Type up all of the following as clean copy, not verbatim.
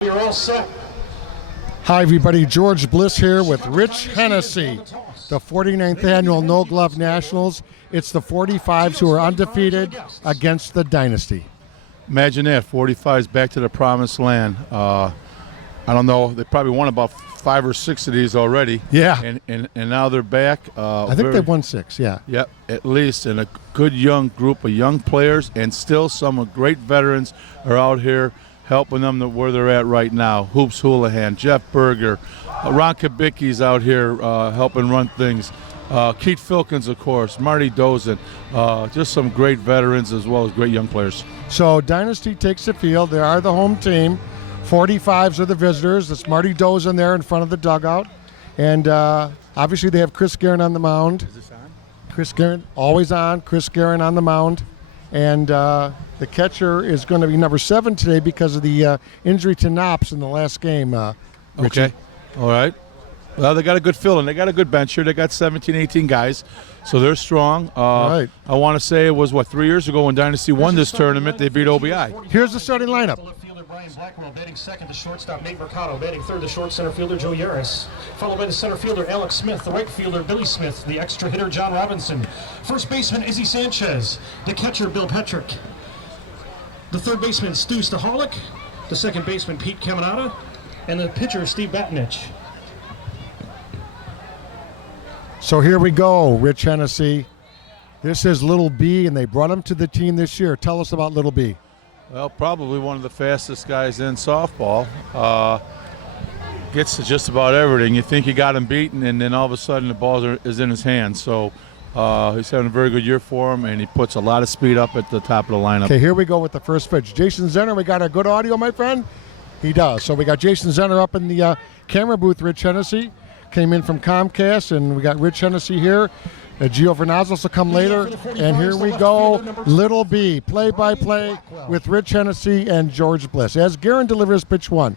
You're all set. Hi, everybody. George Bliss here with Rich Hennessey, the 49th Annual No Glove Nationals. It's the 45s who are undefeated against the Dynasty. Imagine that, 45s back to the promised land. I don't know, they probably won about 5 or 6 of these already. Yeah. And now they're back. I think they've won 6, yeah. Yep, at least. And a good young group of young players, and still some great veterans are out here helping them to where they're at right now. Hoops Houlihan, Jeff Berger, Ron Kubicki's out here helping run things. Keith Filkins, of course, Marty Dozen, just some great veterans as well as great young players. So Dynasty takes the field. They are the home team. 45s are the visitors. It's Marty Dozen there in front of the dugout. And obviously they have Chris Guerin on the mound. Is this on? Chris Guerin, always on. Chris Guerin on the mound. And the catcher is going to be number 7 today because of the injury to Knops in the last game. Richie. Okay, all right. Well, they got a good feeling. They got a good bench here. They got 17, 18 guys, so they're strong. Right. I want to say it was, 3 years ago when Dynasty won this tournament, they beat OBI. Here's the starting lineup. Left fielder Brian Blackwell batting second, the shortstop Nate Mercado batting third, the short center fielder Joe Yaris, followed by the center fielder Alex Smith, the right fielder Billy Smith, the extra hitter John Robinson, first baseman Izzy Sanchez, the catcher Bill Petrick, the third baseman Stu Staholic, the second baseman Pete Caminata, and the pitcher Steve Batinich. So here we go, Rich Hennessey. This is Little B, and they brought him to the team this year. Tell us about Little B. Well, probably one of the fastest guys in softball. Gets to just about everything. You think you got him beaten, and then all of a sudden the ball is in his hands. So he's having a very good year for him, and he puts a lot of speed up at the top of the lineup. Okay, here we go with the first pitch. Jason Zenner, we got a good audio, my friend? He does. So we got Jason Zenner up in the camera booth, Rich Hennessey. Came in from Comcast, and we got Rich Hennessey here. Gio Vernazos will come later. And here we go, Little B, play-by-play with Rich Hennessey and George Bliss. As Guerin delivers pitch 1.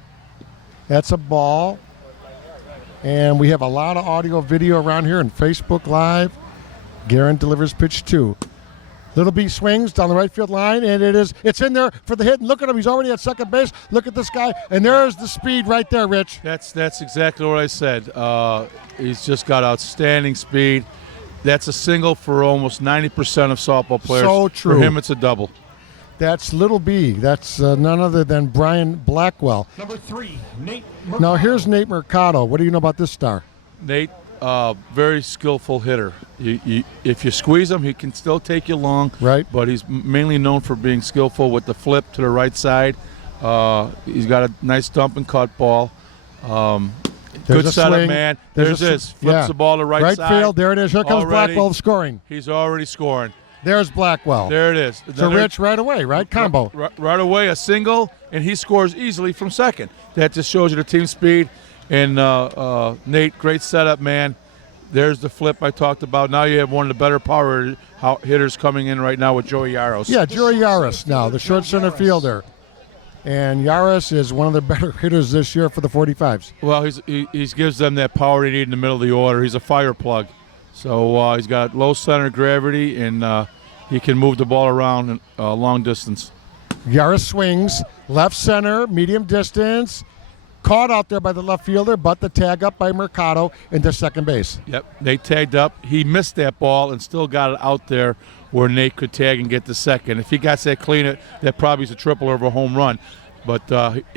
That's a ball. And we have a lot of audio, video around here and Facebook Live. Guerin delivers pitch 2. Little B swings down the right field line, and it's in there for the hit. And look at him, he's already at second base. Look at this guy, and there's the speed right there, Rich. That's exactly what I said. He's just got outstanding speed. That's a single for almost 90% of softball players. So true. For him, it's a double. That's Little B. That's none other than Brian Blackwell. Number 3, Nate Mercado. Now here's Nate Mercado. What do you know about this star? Nate, very skillful hitter. If you squeeze him, he can still take you long. Right. But he's mainly known for being skillful with the flip to the right side. He's got a nice dump and cut ball. Good setup, swing. man. There's this. Flips the ball to right side. Right field. There it is. Here comes Already. Blackwell scoring. He's already scoring. There's Blackwell. There it is. So Rich, right away, right? Combo. Right away, a single, and he scores easily from second. That just shows you the team speed. And Nate, great setup, man. There's the flip I talked about. Now you have one of the better power hitters coming in right now with Joey Yaros. Yeah, Joey Yaris now, the short center fielder. And Yaris is one of the better hitters this year for the 45s. Well, he gives them that power they need in the middle of the order. He's a fire plug. So he's got low center of gravity, and he can move the ball around long distance. Yaris swings, left center, medium distance. Caught out there by the left fielder, but the tag up by Mercado into second base. Yep, they tagged up. He missed that ball and still got it out there where Nate could tag and get the second. If he got that clean, that probably is a triple or a home run. But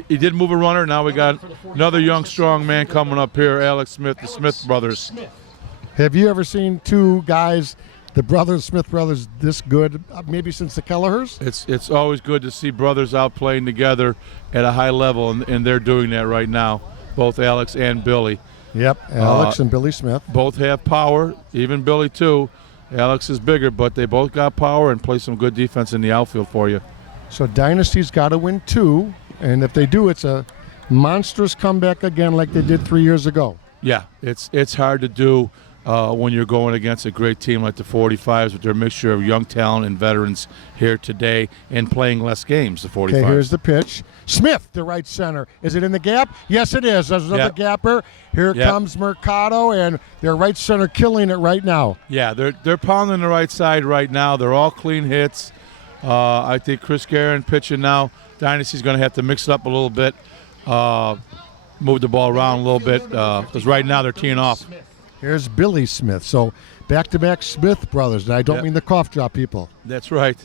he did move a runner. Now we got another young, strong man coming up here, Alex Smith, the Smith brothers. Have you ever seen two guys, the Smith brothers, this good, maybe since the Kellehers? It's always good to see brothers out playing together at a high level, and they're doing that right now, both Alex and Billy. Yep, Alex and Billy Smith. Both have power, even Billy too. Alex is bigger, but they both got power and play some good defense in the outfield for you. So Dynasty's got to win 2, and if they do, it's a monstrous comeback again like they did 3 years ago. Yeah, it's hard to do when you're going against a great team like the 45s with their mixture of young talent and veterans here today and playing less games, the 45s. Okay, here's the pitch. Smith, the right center. Is it in the gap? Yes, it is. There's another gapper. Here comes Mercado, and their right center killing it right now. Yeah, they're pounding the right side right now. They're all clean hits. I think Chris Guerin pitching now. Dynasty's going to have to mix it up a little bit. move the ball around a little bit because right now they're teeing off. Here's Billy Smith. So back-to-back Smith brothers, and I don't mean the cough drop people. That's right.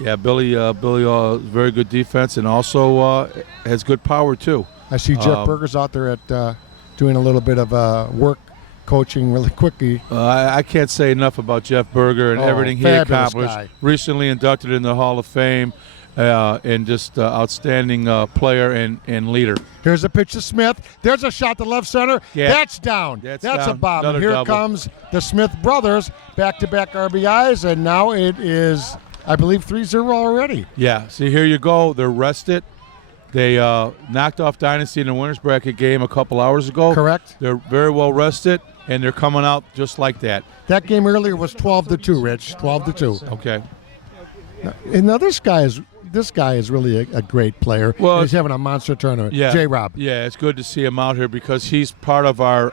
Yeah, Billy, very good defense, and also has good power too. I see Jeff Berger's out there at doing a little bit of work coaching really quickly. I can't say enough about Jeff Berger and everything he accomplished. Guy. Recently inducted in the Hall of Fame, and just outstanding player and leader. Here's a pitch to Smith. There's a shot to left center. Yeah. That's down. That's a down. bomb. And Another here double. comes the Smith brothers, back-to-back RBIs, and now it is, I believe, 3-0 already. Yeah, see, here you go. They're rested. They knocked off Dynasty in the winners bracket game a couple hours ago. Correct. They're very well rested, and they're coming out just like that. That game earlier was 12-2, Rich. 12-2. Okay. And now this guy is really a great player. Well, he's having a monster tournament. Yeah, J-Rob. Yeah, it's good to see him out here because he's part of our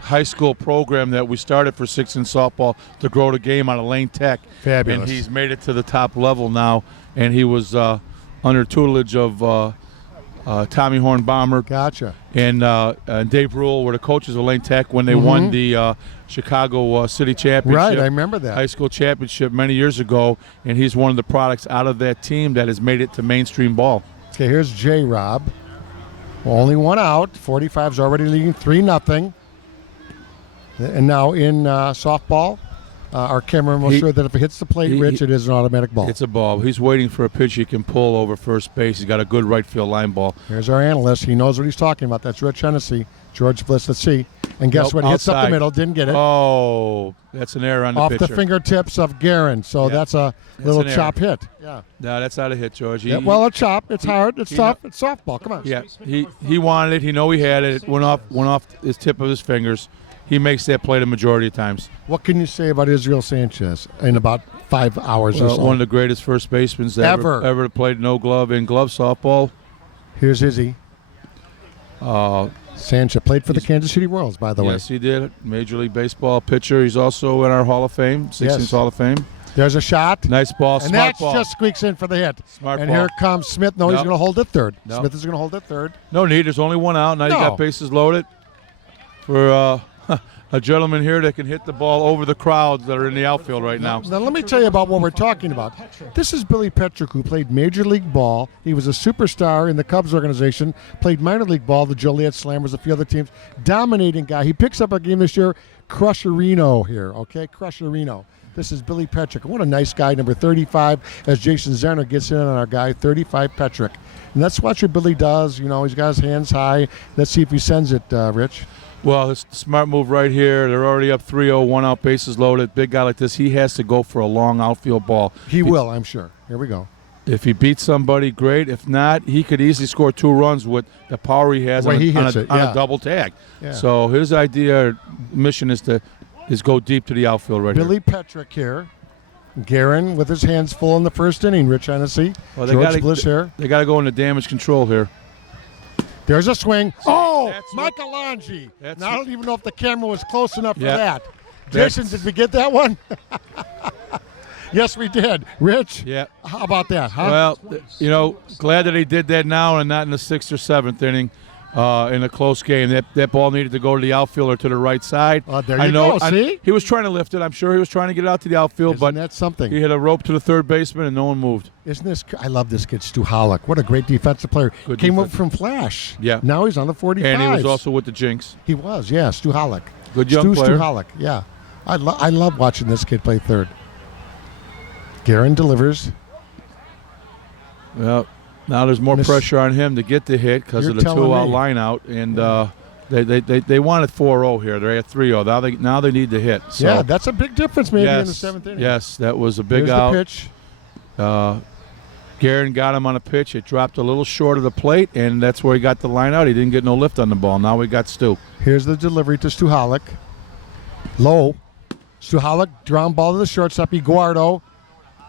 high school program that we started for 6 in softball to grow the game out of Lane Tech. Fabulous. And he's made it to the top level now, and he was under tutelage of Tommy Hornbaumer. Gotcha. And Dave Rule were the coaches of Lane Tech when they won the Chicago City Championship. Right, I remember that. High school championship many years ago, and he's one of the products out of that team that has made it to mainstream ball. Okay, here's J-Rob. Only one out. 45's already leading 3-0. And now in softball, our cameraman will show that if it hits the plate, Rich, it is an automatic ball. It's a ball. He's waiting for a pitch he can pull over first base. He's got a good right field line ball. Here's our analyst. He knows what he's talking about. That's Rich Hennessey. George Bliss, let's see. And guess what? He hits up the middle. Didn't get it. Oh, that's an error on the pitcher. Off the fingertips of Guerin. So that's a little chop hit. Yeah. No, that's not a hit, George. Well, a chop. It's hard. It's tough. It's softball. Come on. Yeah, he wanted it. He know he had it. It went off his tip of his fingers. He makes that play the majority of times. What can you say about Israel Sanchez in about 5 hours or so? One of the greatest first basemen ever played no glove in glove softball. Here's Izzy. Sanchez played for the Kansas City Royals, by the way. Yes, he did. Major League Baseball pitcher. He's also in our Hall of Fame, 16th Hall of Fame. There's a shot. Nice ball. And Smart that ball. just squeaks in for the hit. Smart and ball. here comes Smith. No, he's going to hold it third. No. Smith is going to hold it third. No need. There's only one out. Now you got bases loaded for a gentleman here that can hit the ball over the crowds that are in the outfield right now. Now, let me tell you about what we're talking about. This is Billy Petrick, who played Major League Ball. He was a superstar in the Cubs organization, played minor league ball, the Joliet Slammers, a few other teams. Dominating guy. He picks up a game this year, Crusherino here, okay? Crusherino. This is Billy Petrick. What a nice guy, number 35, as Jason Zerner gets in on our guy, 35 Petrick. And that's what Billy does. You know, he's got his hands high. Let's see if he sends it, Rich. Well, it's a smart move right here. They're already up 3-0, one out, bases loaded. Big guy like this, he has to go for a long outfield ball. He will, I'm sure. Here we go. If he beats somebody, great. If not, he could easily score 2 runs with the power he has on a double tag. Yeah. So his mission is to go deep to the outfield right Billy Petrick here. Guerin with his hands full in the first inning. Rich Hennessey. Well, George Bliss here. They got to go into damage control here. There's a swing. Oh, That's Michelangelo. Now, I don't even know if the camera was close enough for that. That's- Jason, did we get that one? Yes, we did. Rich? Yeah. How about that, huh? Well, glad that he did that now and not in the 6th or 7th inning in a close game. That ball needed to go to the outfielder to the right side. There you go, see? He was trying to lift it. I'm sure he was trying to get it out to the outfield, but that's something. He hit a rope to the third baseman and no one moved. Isn't this? I love this kid, Stu Hollick. What a great defensive player. Came up from Flash. Yeah. Now he's on the 45. And he was also with the Jinx. He was, yeah, Stu Hollick. Good young player. Stu Hollick, yeah. I love watching this kid play third. Guerin delivers. Well, now there's more pressure on him to get the hit because of the 2-out line out, and they wanted 4-0 here. They're at 3-0. Now they need the hit. So. Yeah, that's a big difference maybe in the 7th inning. Yes, that was a big Here's out. The pitch. Guerin got him on a pitch. It dropped a little short of the plate, and that's where he got the line out. He didn't get no lift on the ball. Now we got Stu. Here's the delivery to Stu Hollick. Low. Stu Hollick, ground ball to the shortstop, Iguardo.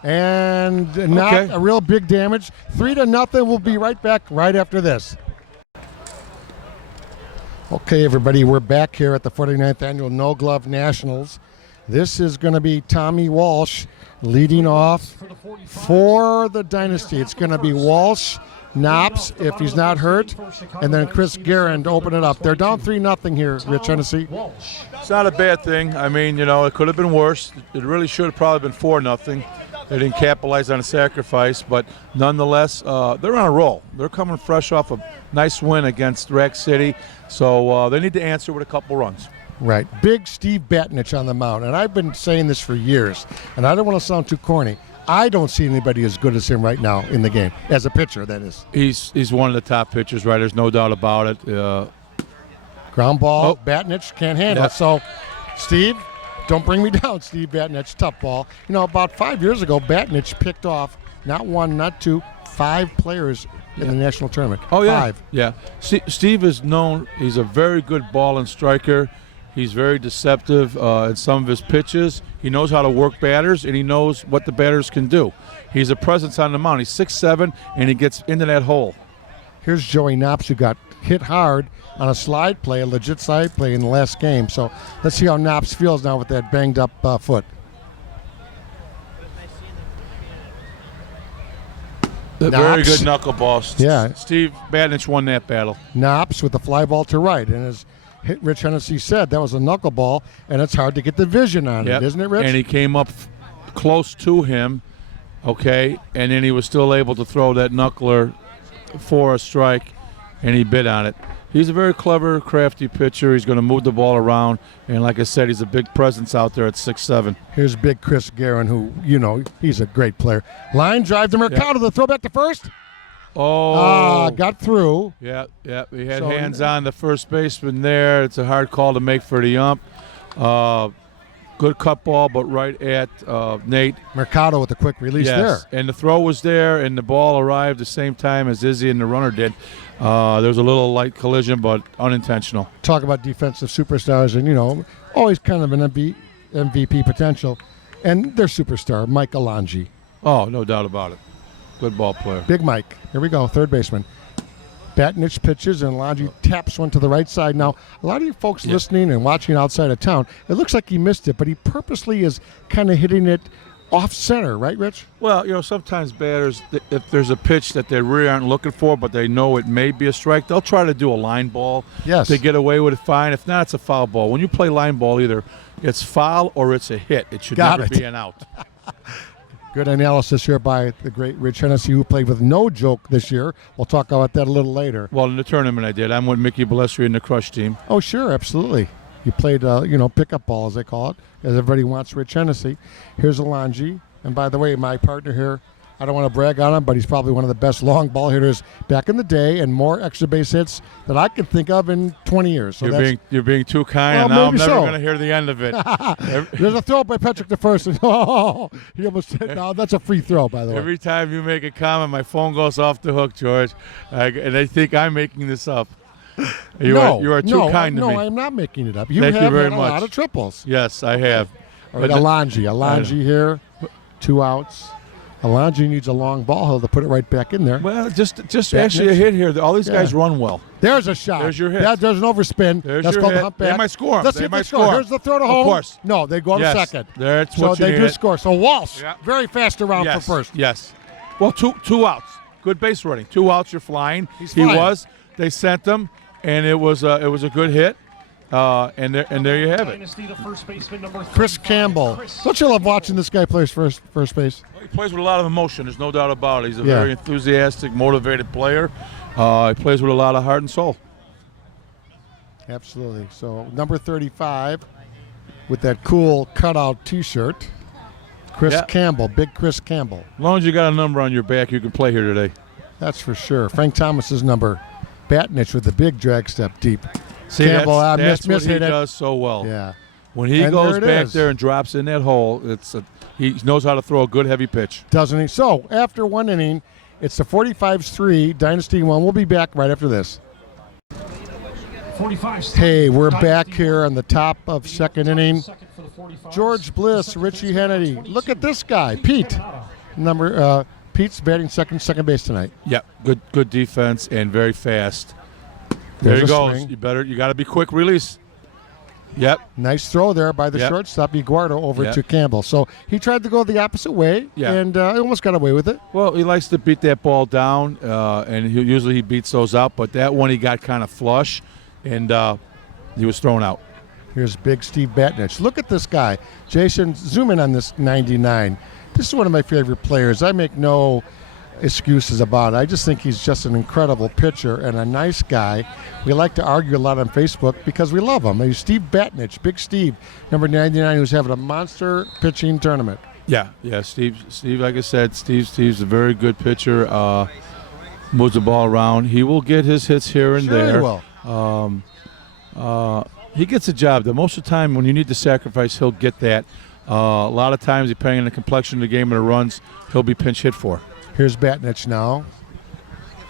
And not a real big damage. 3-0. We'll be right back right after this. Okay, everybody, we're back here at the 49th Annual No Glove Nationals. This is going to be Tommy Walsh leading off for the Dynasty. It's going to be Walsh Knops, if he's not hurt, and then Chris Guerin to open it up. They're down 3-0 here, Rich Hennessey. It's not a bad thing. I mean, you know, it could have been worse. It really should have probably been 4-0. They didn't capitalize on a sacrifice, but nonetheless, they're on a roll. They're coming fresh off a nice win against Rack City, so they need to answer with a couple runs. Right. Big Steve Batnich on the mound, and I've been saying this for years, and I don't want to sound too corny. I don't see anybody as good as him right now in the game, as a pitcher, that is. He's one of the top pitchers, right? There's no doubt about it. Ground ball, Batnich can't handle it. So, Steve, don't bring me down, Steve Batnich. Tough ball. You know, about 5 years ago, Batnich picked off not one, not two, 5 players in the national tournament. Oh, yeah. 5. Yeah. Steve is known. He's a very good ball and striker. He's very deceptive in some of his pitches. He knows how to work batters, and he knows what the batters can do. He's a presence on the mound. He's 6'7", and he gets into that hole. Here's Joey Knops, who got hit hard on a slide play, a legit slide play in the last game. So let's see how Knops feels now with that banged-up foot. Very good knuckleball. Yeah. Steve Batnich won that battle. Knops with the fly ball to right, and as Rich Hennessey said, that was a knuckleball, and it's hard to get the vision on it, isn't it, Rich? And he came up close to him, okay, and then he was still able to throw that knuckler for a strike, and he bit on it. He's a very clever, crafty pitcher. He's going to move the ball around, and like I said, he's a big presence out there at 6'7". Here's big Chris Guerin, who, you know, he's a great player. Line drive to Mercado, the throw back to first. Oh. Got through. Yeah. He had hands on the first baseman there. It's a hard call to make for the ump. Good cut ball, but right at Nate. Mercado with a quick release there. And the throw was there, and the ball arrived the same time as Izzy and the runner did. There was a little light collision, but unintentional. Talk about defensive superstars, and, you know, always kind of an MVP potential. And their superstar, Mike Alonji. Oh, no doubt about it. Good ball player. Big Mike. Here we go, third baseman. Batnich pitches, and Alonji taps one to the right side. Now, a lot of you folks listening and watching outside of town, it looks like he missed it, but he purposely is kind of hitting it off center, right, Rich? Well, you know, sometimes batters, if there's a pitch that they really aren't looking for, but they know it may be a strike, they'll try to do a line ball to get away with it fine. If not, it's a foul ball. When you play line ball, either it's foul or it's a hit. It should never be an out. Good analysis here by the great Rich Hennessey, who played with no joke this year. We'll talk about that a little later. Well, in the tournament I did. I'm with Mickey Balestri in the Crush team. Oh, sure, absolutely. You played, pickup ball, as they call it, as everybody wants Rich Hennessey. Here's Alonji. And by the way, my partner here, I don't want to brag on him, but he's probably one of the best long ball hitters back in the day, and more extra base hits that I can think of in 20 years. So you're being too kind, and now I'm never going to hear the end of it. There's a throw by Patrick to first. And, he almost hit. No, that's a free throw, by the way. Every time you make a comment, my phone goes off the hook, George, and they think I'm making this up. You are too kind to me. No, I'm not making it up. Thank you very much. A lot of triples. Yes, I have. All right, Alonji here, 2 outs. Alonji needs a long ball. He'll put it right back in there. Well, just actually a hit here. All these guys run well. There's a shot. There's your hit. Yeah, there's an overspin. That's called the hump back. They might score. Let's see if they score. Here's the throw to home. Of course. No, they go to second. That's so what you they do need. score. So Walsh, very fast around for first. Yes. Well, two outs. Good base running. 2 outs. You're flying. He was. They sent him, and it was a good hit. And there you have it. Dynasty, the first baseman, number Chris Campbell. Don't you love watching this guy play first base? He plays with a lot of emotion. There's no doubt about it. He's a very enthusiastic, motivated player. He plays with a lot of heart and soul. Absolutely. So number 35 with that cool cutout T-shirt, Chris Campbell, big Chris Campbell. As long as you got a number on your back, you can play here today. That's for sure. Frank Thomas's number. Batnich with the big drag step deep. See, Campbell, that's what he does so well. Yeah. When he goes back there and drops in that hole, he knows how to throw a good heavy pitch. Doesn't he? So after 1 inning, it's the 45-3, Dynasty 1. We'll be back right after this. 45. Hey, we're back here on the top of 2nd inning. George Bliss, Richie Hennessey. Look at this guy, Pete. Pete's batting second base tonight. Yeah, good defense and very fast. There you go. Swing. You got to be quick release. Yep. Nice throw there by the shortstop, Eduardo, over to Campbell. So he tried to go the opposite way, and almost got away with it. Well, he likes to beat that ball down, and usually he beats those out. But that one he got kind of flush, and he was thrown out. Here's big Steve Batnich. Look at this guy. Jason, zoom in on this 99. This is one of my favorite players. I make no excuses about it. I just think he's just an incredible pitcher and a nice guy. We like to argue a lot on Facebook because we love him. He's Steve Batnich, Big Steve, number 99, who's having a monster pitching tournament. Yeah. Steve, like I said, Steve's a very good pitcher. Moves the ball around. He will get his hits here and there. He will. He gets a job. Most of the time when you need to sacrifice, he'll get that. A lot of times, depending on the complexion of the game and the runs, he'll be pinch hit for. Here's Batnich now,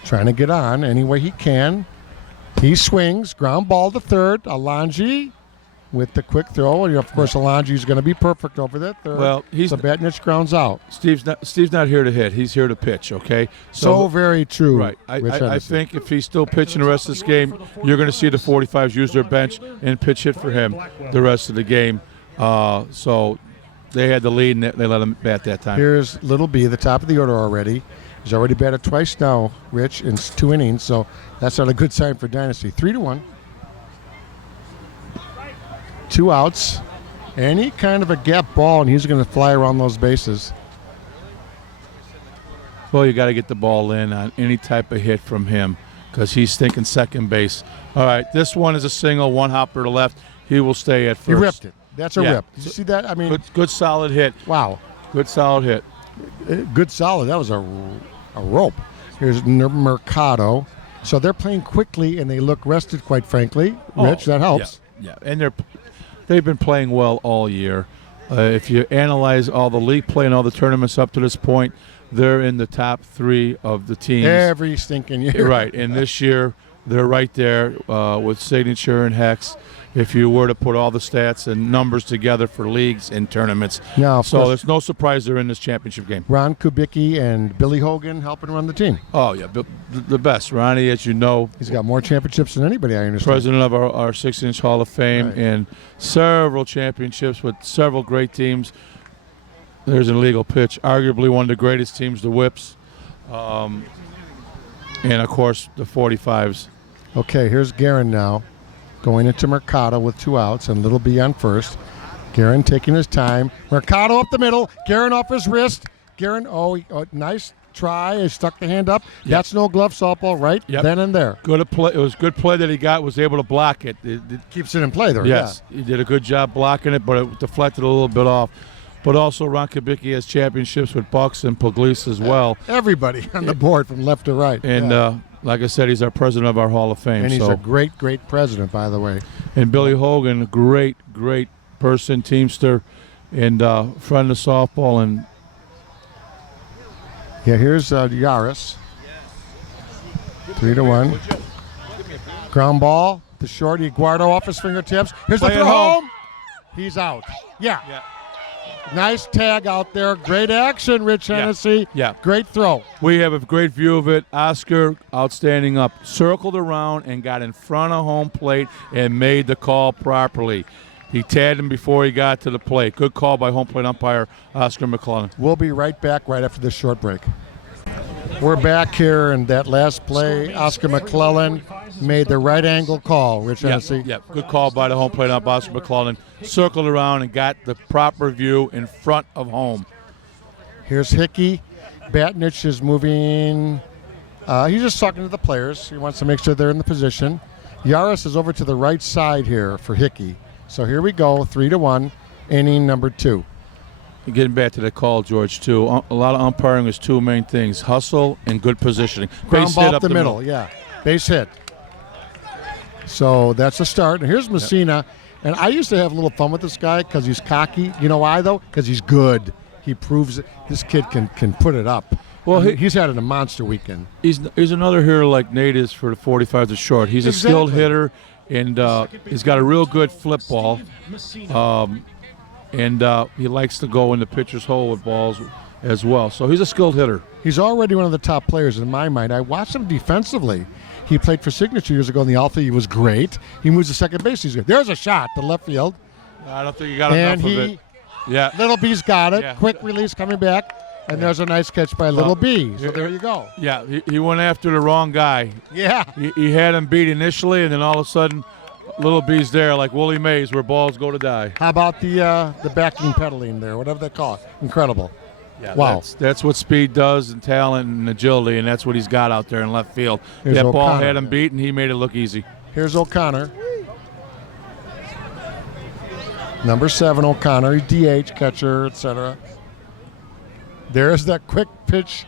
trying to get on any way he can. He swings, ground ball to third. Alonji with the quick throw, and of course Alonji's going to be perfect over that third. Well, so Batnich grounds out. Steve's not here to hit. He's here to pitch. Okay. So very true. Right. I think if he's still pitching the rest of this game, you're going to see the 45s use their bench and pitch hit for him the rest of the game. So they had the lead, and they let him bat that time. Here's Little B, the top of the order already. He's already batted twice now, Rich, in 2 innings, so that's not a good sign for Dynasty. 3-1. 2 outs. Any kind of a gap ball, and he's going to fly around those bases. Well, you got to get the ball in on any type of hit from him because he's thinking second base. All right, this one is a single, one hopper to left. He will stay at first. He ripped it. That's a rip. Did you see that? I mean, good solid hit. Wow. Good solid hit. Good solid. That was a rope. Here's Mercado. So they're playing quickly, and they look rested, quite frankly. Rich, that helps. Yeah. And they've been playing well all year. If you analyze all the league play and all the tournaments up to this point, they're in the top 3 of the teams. Every stinking year. Right. And this year, they're right there with Signature and Hex. If you were to put all the stats and numbers together for leagues and tournaments. Now, so there's no surprise they're in this championship game. Ron Kubicki and Billy Hogan helping run the team. Oh, yeah, the best. Ronnie, as you know. He's got more championships than anybody, I understand. President of our 6-inch Hall of Fame and several championships with several great teams. There's an illegal pitch. Arguably one of the greatest teams, the Whips. And, of course, the 45s. Okay, here's Guerin now. Going into Mercado with 2 outs and Little B on first. Guerin taking his time. Mercado up the middle. Guerin off his wrist. Guerin, nice try. He stuck the hand up. Yep. That's no glove softball, right? Yep. Then and there. Good play. It was good play that he was able to block it. It keeps it in play there. Yes, he did a good job blocking it, but it deflected a little bit off. But also Ron Kubicki has championships with Bucks and Pugliese as well. Everybody on the board from left to right. And like I said, he's our president of our Hall of Fame. And he's a great, great president, by the way. And Billy Hogan, a great, great person, teamster, and friend of softball. And here's Yaris. 3-1. Ground ball to short. Eduardo off his fingertips. Here's the throw home. He's out. Yeah. Nice tag out there. Great action, Rich Hennessey. Yeah. Great throw. We have a great view of it. Oscar, outstanding up. Circled around and got in front of home plate and made the call properly. He tagged him before he got to the plate. Good call by home plate umpire Oscar McClellan. We'll be right back right after this short break. We're back here, and that last play, Oscar McClellan made the right angle call, Rich Hennessey. Yeah, good call by the home plate umpire Oscar McClellan. Circled around and got the proper view in front of home. Here's Hickey. Batnich is moving. He's just talking to the players. He wants to make sure they're in the position. Yaris is over to the right side here for Hickey. So here we go, 3-1, inning number 2. Getting back to the call, George, too. A lot of umpiring is 2 main things: hustle and good positioning. Ground ball up the middle, yeah. Base hit. So that's a start. And here's Messina. And I used to have a little fun with this guy because he's cocky. You know why, though? Because he's good. He proves it. This kid can put it up. Well, he's had a monster weekend. He's another hitter like Nate is for the 45 to short. He's a skilled hitter, and he's got a real good flip ball. And he likes to go in the pitcher's hole with balls as well. So he's a skilled hitter. He's already one of the top players in my mind. I watched him defensively. He played for Signature years ago in the outfield. He was great. He moves to second base. He's good. There's a shot to left field. I don't think he got enough of it. Yeah. Little B's got it. Yeah. Quick release coming back. And there's a nice catch by Little B. So there you go. Yeah, he went after the wrong guy. Yeah. He had him beat initially, and then all of a sudden, Little B's there like Willie Mays where balls go to die. How about the backing pedaling there, whatever they call it? Incredible. Yeah, wow. That's what speed does, and talent and agility, and that's what he's got out there in left field. Here's that ball O'Connor. had him beat, and he made it look easy. Here's O'Connor. Number 7, O'Connor, DH, catcher, etc. There's that quick pitch,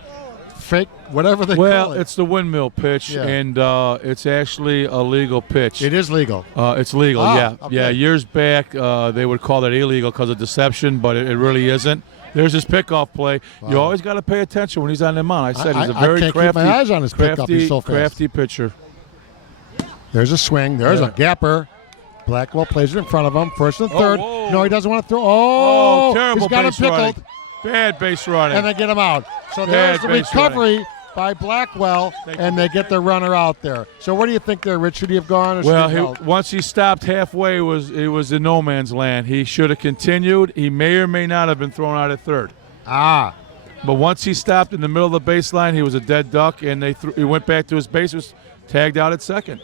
fake, whatever they call it. Well, it's the windmill pitch, and it's actually a legal pitch. It is legal. It's legal, yeah. Okay. Yeah, years back they would call that illegal because of deception, but it really isn't. There's his pickoff play. Wow. You always got to pay attention when he's on the mound. I said he's a very I can't crafty, keep my eyes on his pickoff. He's so fast. crafty pitcher. There's a swing. There's a gapper. Blackwell plays it in front of him. First and third. Whoa. No, he doesn't want to throw. Oh, terrible he's got him base running. pickled. Bad base running. And they get him out. So Bad there's the base recovery by Blackwell, and they get the runner out there. So what do you think there, Rich? Should he have gone? Or Well, once he stopped halfway, it was in no man's land. He should have continued. He may or may not have been thrown out at third. But once he stopped in the middle of the baseline, he was a dead duck, and he went back to his base, was tagged out at second.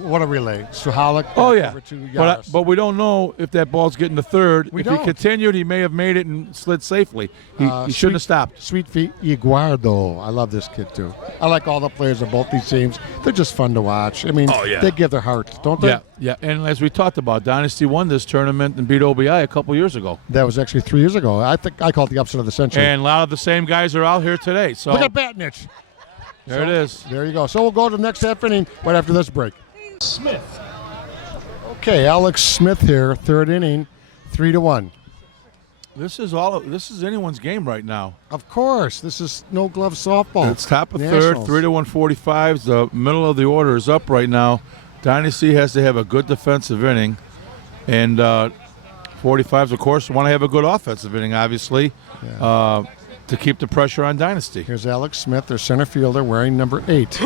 What a relay. Suhalik. Oh, yeah. Over to But we don't know if that ball's getting to third. If he continued, he may have made it and slid safely. He shouldn't have stopped. Sweet Feet Iguardo. I love this kid, too. I like all the players of both these teams. They're just fun to watch. I mean, they give their heart, don't they? Yeah. And as we talked about, Dynasty won this tournament and beat OBI a couple years ago. That was actually 3 years ago. I think I called it the upset of the century. And a lot of the same guys are out here today. So look at Batnich. There it is. There you go. So we'll go to the next half inning right after this break. Smith. Okay, Alex Smith here, third inning, 3-1. This is anyone's game right now. Of course, this is no glove softball. It's top of third, 3-1-45. The middle of the order is up right now. Dynasty has to have a good defensive inning, and 45s, of course, want to have a good offensive inning, obviously, to keep the pressure on Dynasty. Here's Alex Smith, their center fielder, wearing number 8.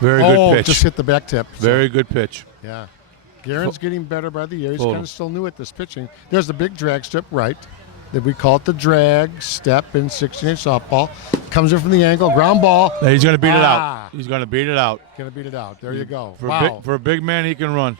Very good pitch. Just hit the back tip. Very good pitch. Yeah. Garen's getting better by the year. He's kind of still new at this pitching. There's the big drag step right. That we call it the drag step in 16-inch softball. Comes in from the angle, ground ball. He's going to beat it out. He's going to beat it out. Going to beat it out. There you go. For a big man, he can run.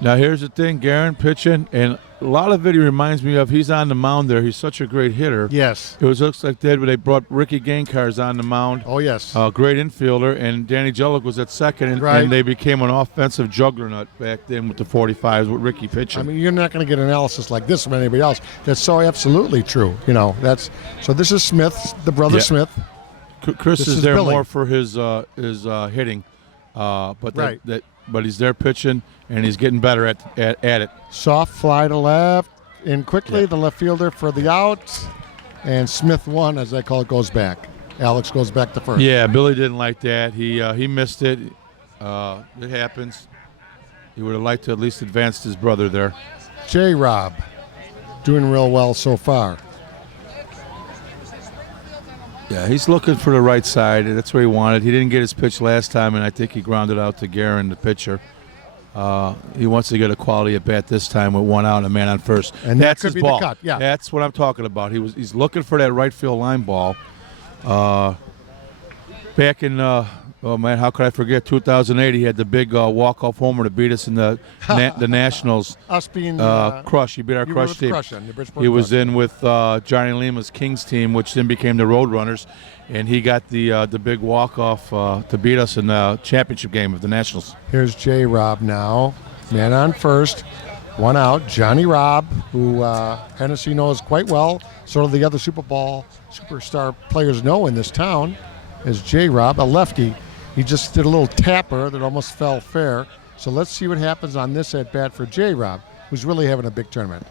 Now, here's the thing, Garen pitching, and a lot of it he reminds me of. He's on the mound there. He's such a great hitter. Yes. It looks like they brought Ricky Gainkars on the mound. Oh, yes. Great infielder, and Danny Jellick was at second, and they became an offensive juggernaut back then with the 45s with Ricky pitching. I mean, you're not going to get analysis like this from anybody else. That's so absolutely true. You know, so this is Smith, the brother Smith. Chris is there more for his hitting, but he's there pitching, and he's getting better at it. Soft fly to left, in quickly, the left fielder for the out, and Smith one, as I call it, goes back. Alex goes back to first. Yeah, Billy didn't like that. He missed it. It happens. He would have liked to at least advance his brother there. J-Rob, doing real well so far. Yeah, he's looking for the right side. That's where he wanted. He didn't get his pitch last time, and I think he grounded out to Garen, the pitcher. He wants to get a quality at bat this time with one out and a man on first. And that's that could his be ball. the cut. Yeah, that's what I'm talking about. He's looking for that right field line ball. Back in how could I forget? 2008, he had the big walk-off homer to beat us in the Nationals. Us being Crush. He beat our Crush team. He was in with Johnny Lima's Kings team, which then became the Roadrunners, and he got the big walk-off to beat us in the championship game of the Nationals. Here's J-Rob now. Man on first. One out. Johnny Robb, who Hennessey knows quite well. Sort of the other superstar players know in this town is J-Rob, a lefty. He just did a little tapper that almost fell fair. So let's see what happens on this at-bat for J-Rob, who's really having a big tournament.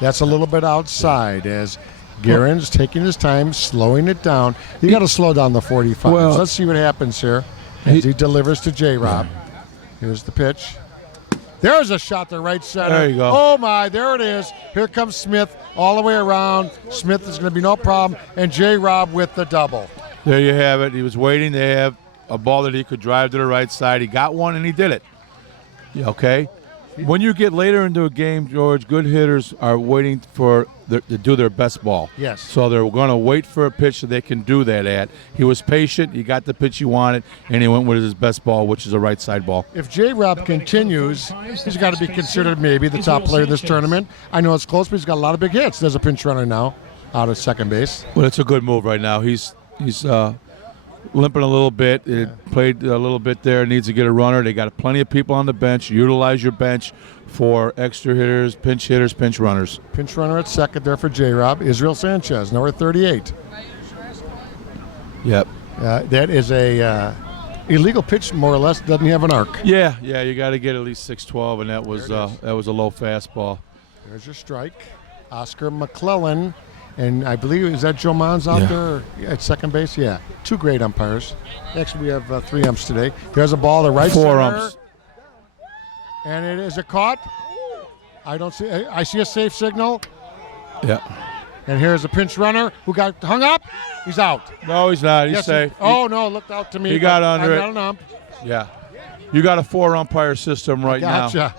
That's a little bit outside as Garen's taking his time, slowing it down. You got to slow down the 45. So let's see what happens here as he delivers to J-Rob. Here's the pitch. There's a shot to right center. There you go. Oh, my, there it is. Here comes Smith all the way around. Smith is going to be no problem. And J-Rob with the double. There you have it. He was waiting to have a ball that he could drive to the right side. He got one, and he did it. Yeah, okay? When you get later into a game, George, good hitters are waiting to do their best ball. Yes. So they're going to wait for a pitch that they can do that at. He was patient. He got the pitch he wanted, and he went with his best ball, which is a right side ball. If J-Rob continues, he's got to be considered maybe the top player of this tournament. I know it's close, but he's got a lot of big hits. There's a pinch runner now out of second base. Well, it's a good move right now. He's limping a little bit. It played a little bit there. Needs to get a runner. They got plenty of people on the bench. Utilize your bench for extra hitters, pinch runners. Pinch runner at second there for J-Rob. Israel Sanchez, number 38. Yep. That is a illegal pitch, more or less. Doesn't have an arc. Yeah. You got to get at least 6-12, and that was a low fastball. There's your strike. Oscar McClellan. And I believe, is that Joe Mons out there at second base? Yeah. Two great umpires. Actually, we have 3 umps today. There's a ball to right center. 4 umps. And is it caught? I don't see. I see a safe signal. Yeah. And here's a pinch runner who got hung up. He's out. No, he's not. He's safe. No, looked out to me. He got under it. Not an ump. Yeah. You got a 4-umpire system right now. Gotcha.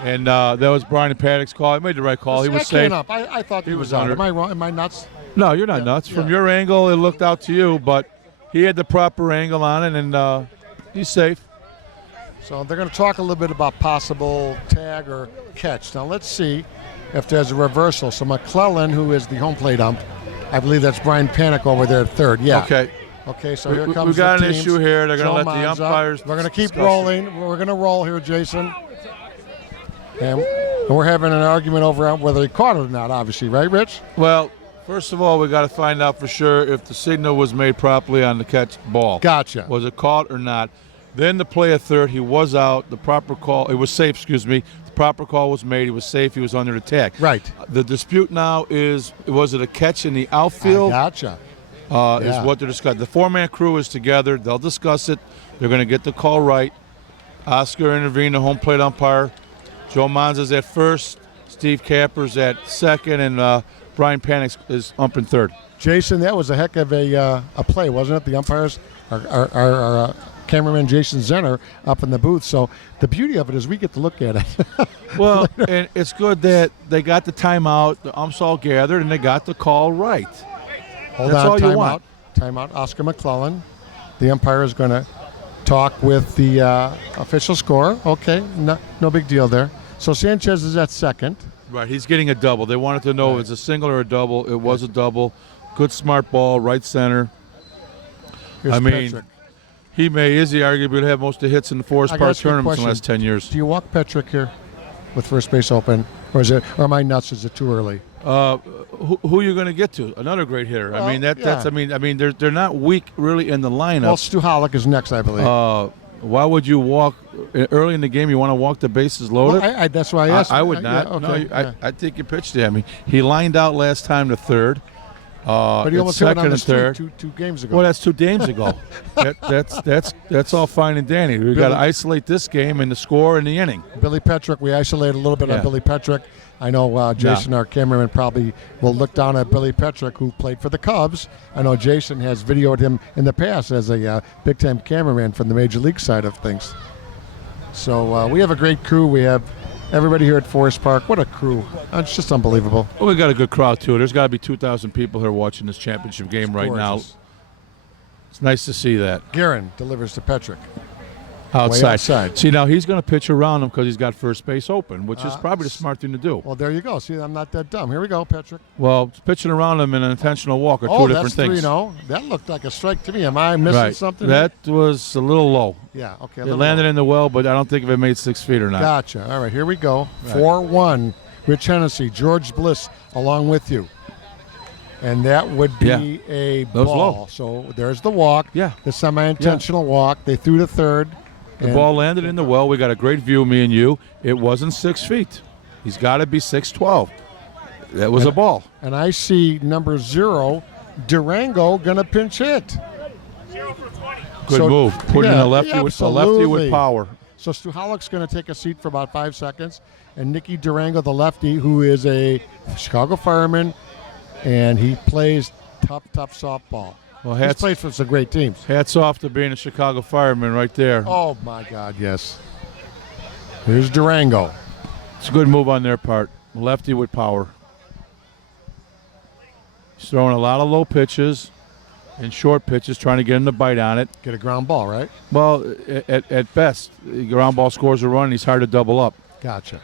And that was Brian Paddock's call. He made the right call. He was safe. Up. I thought he was under. out. Am I wrong? Am I nuts? No, you're not nuts. From your angle, it looked out to you, but he had the proper angle on it, and he's safe. So they're going to talk a little bit about possible tag or catch. Now let's see if there's a reversal. So McClellan, who is the home plate ump, I believe that's Brian Panic over there at third. Yeah. Okay, so here comes we got the an teams. issue here. They're going to Joe let the Monza. umpires. We're going to keep rolling. We're going to roll here, Jason. And we're having an argument over whether he caught it or not, obviously, right, Rich? Well, first of all, we got to find out for sure if the signal was made properly on the catch ball. Gotcha. Was it caught or not? Then the play at third, he was out. The proper call, it was safe, excuse me. The proper call was made. He was safe. He was under attack. Right. The dispute now is, was it a catch in the outfield? Gotcha. Is what they're discussing. The 4-man crew is together. They'll discuss it. They're going to get the call right. Oscar intervened, the home plate umpire. Joe Monza's at first. Steve Capper's at second, and Brian Panic is umping third. Jason, that was a heck of a play, wasn't it? The umpires, our cameraman Jason Zenner up in the booth. So the beauty of it is we get to look at it. Well, and it's good that they got the timeout, the umps all gathered, and they got the call right. Hold That's on, all you want. Timeout. Oscar McClellan. The umpire is going to talk with the official score. Okay, no big deal there. So Sanchez is at second. Right, he's getting a double. They wanted to know if it's a single or a double. It was a double. Good smart ball, right center. Here's Patrick. Is he arguably have most of the hits in the Forest Park tournaments in the last 10 years? Do you walk Patrick here with first base open, or am I nuts? Is it too early? Who are you going to get to? Another great hitter. Well, That's. I mean, they're not weak really in the lineup. Well, Stu Hollick is next, I believe. Why would you walk early in the game? You want to walk the bases loaded? Well, that's why I asked. I would not. Okay, No, I think you pitched to him. He lined out last time to third. But he almost hit it on the third. street two games ago. Well, that's 2 games ago. That's all fine and dandy. We got to isolate this game and the score and the inning. Billy Petrick, we isolated a little bit on Billy Petrick. I know Jason, our cameraman, probably will look down at Billy Petrick, who played for the Cubs. I know Jason has videoed him in the past as a big-time cameraman from the Major League side of things. So we have a great crew. We have everybody here at Forest Park. What a crew. It's just unbelievable. Well, we got a good crowd, too. There's got to be 2,000 people here watching this championship game right now. It's nice to see that. Guerin delivers to Petrick. Outside. See, now he's going to pitch around him because he's got first base open, which is probably the smart thing to do. Well, there you go. See, I'm not that dumb. Here we go, Petrick. Well, pitching around him and an intentional walk are two different things. Oh, that's 3-0. That looked like a strike to me. Am I missing something? That was a little low. Yeah, okay. It landed in the well, but I don't think if it made 6 feet or not. Gotcha. All right, here we go. 4-1. Rich Hennessey, George Bliss along with you. And that would be a ball. Low. So there's the walk. Yeah. The semi-intentional walk. They threw to third. The ball landed in the well. We got a great view, me and you. It wasn't 6 feet. He's got to be 6'12". That was a ball. And I see number 0, Durango, going to pinch hit. Good move. Putting in a lefty with power. So Stuhalik's going to take a seat for about 5 seconds, and Nicky Durango, the lefty, who is a Chicago fireman, and he plays tough softball. Well, He's played for some great teams. Hats off to being a Chicago fireman right there. Oh, my God, yes. Here's Durango. It's a good move on their part. Lefty with power. He's throwing a lot of low pitches and short pitches, trying to get him to bite on it. Get a ground ball, right? Well, at best, ground ball scores a run, and he's hard to double up. Gotcha.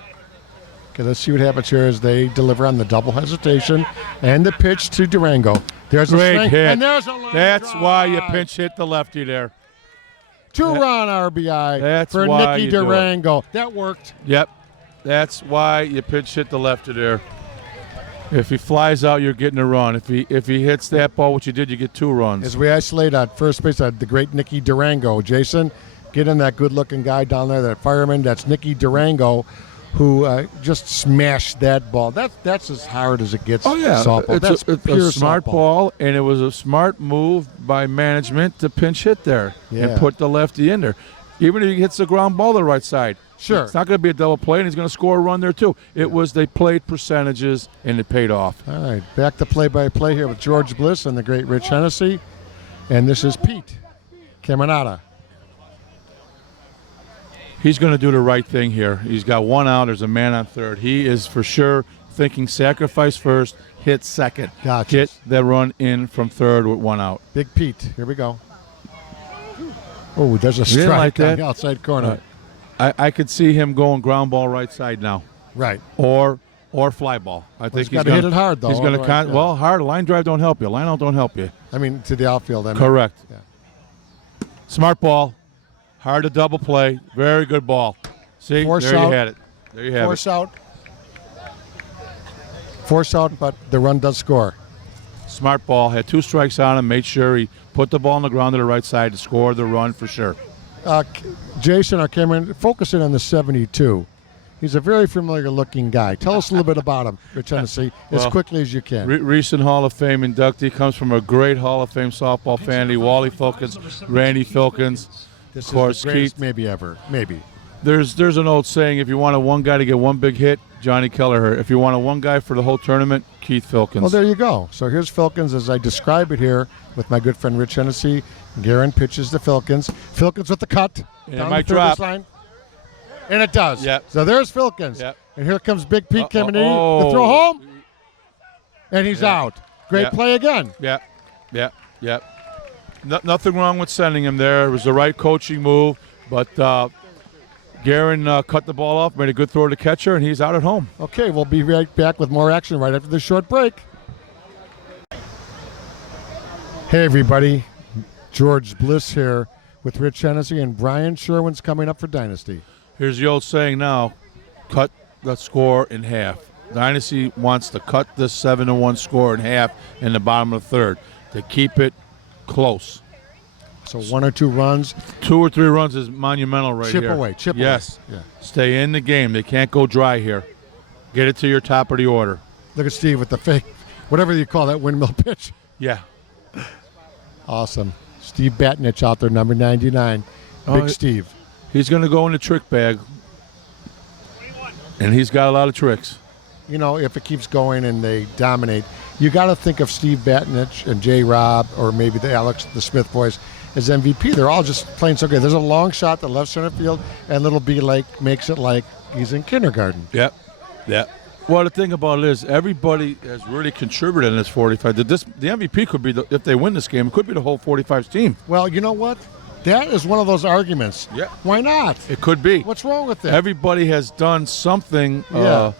Okay, let's see what happens here as they deliver on the double hesitation and the pitch to Durango. There's Great a swing, hit. and there's a line That's drive. why you pinch hit the lefty there. Two-run RBI That's for why Nicky you do it. Durango. That worked. Yep. That's why you pinch hit the lefty there. If he flies out, you're getting a run. If he hits that ball, what you did, you get 2 runs. As we isolate at first base, the great Nicky Durango. Jason, get in that good-looking guy down there, that fireman. That's Nicky Durango, who just smashed that ball. That's as hard as it gets. Oh, yeah. Softball. That's It's pure a smart softball. ball, and it was a smart move by management to pinch hit there and put the lefty in there. Even if he hits the ground ball the right side. Sure. It's not going to be a double play, and he's going to score a run there, too. It was they played percentages, and it paid off. All right, back to play-by-play here with George Bliss and the great Rich Hennessey. And this is Pete Caminata. He's going to do the right thing here. He's got 1 out. There's a man on third. He is for sure thinking sacrifice first, hit second. Gotcha. Get that run in from third with 1 out. Big Pete, here we go. Oh, there's a didn't strike like on that? the outside corner. I could see him going ground ball right side now, Right. or fly ball. I think he's he's gotta gonna hit it hard, though, He's going to otherwise, yeah. well, hard line drive don't help you. Line out don't help you. I mean, to the outfield. I mean. Correct. Yeah. Smart ball, hard to double play. Very good ball. See, Force there out. you had it. There you have Force it. out. Force out, but the run does score. Smart ball. Had 2 strikes on him. Made sure he put the ball on the ground to the right side to score the run for sure. Jason, our cameraman, focus in on the 72. He's a very familiar-looking guy. Tell us a little bit about him, Rich Hennessey, as Well, quickly as you can. Recent Hall of Fame inductee, comes from a great Hall of Fame softball family. Wally Filkins, Randy Filkins. This Of course, is the greatest Keith. maybe ever. Maybe. There's an old saying: if you wanted one guy to get one big hit, Johnny Kelleher. If you wanted one guy for the whole tournament, Keith Filkins. Well, there you go. So here's Filkins as I describe it here with my good friend Rich Hennessey. Guerin pitches to Filkins. Filkins with the cut. And it down might the third drop. line. And it does. Yep. So there's Filkins. Yep. And here comes Big Pete coming in. oh. The throw home. And he's Yeah. out. Great Yeah. play again. Yeah. Nothing wrong with sending him there. It was the right coaching move, but Guerin cut the ball off, made a good throw to the catcher, and he's out at home. Okay, we'll be right back with more action right after this short break. Hey, everybody. George Bliss here with Rich Hennessey, and Brian Sherwin's coming up for Dynasty. Here's the old saying now: cut the score in half. Dynasty wants to cut this 7-1 score in half in the bottom of the third to keep it close. So 1 or 2 runs. 2 or 3 runs is monumental right Chip here. away, chip yes. away. Yeah. Stay in the game. They can't go dry here. Get it to your top of the order. Look at Steve with the fake, whatever you call that windmill pitch. Yeah. Awesome. Steve Batnich out there, number 99. Big Steve. He's going to go in the trick bag, and he's got a lot of tricks. You know, if it keeps going and they dominate, you got to think of Steve Batnich and J. Rob or maybe the Smith boys as MVP. They're all just playing so good. There's a long shot to left center field, and little B Lake makes it like he's in kindergarten. Yep. Well, the thing about it is everybody has really contributed in this 45. The MVP could be, if they win this game, it could be the whole 45's team. Well, you know what? That is one of those arguments. Yeah. Why not? It could be. What's wrong with that? Everybody has done something. Yeah.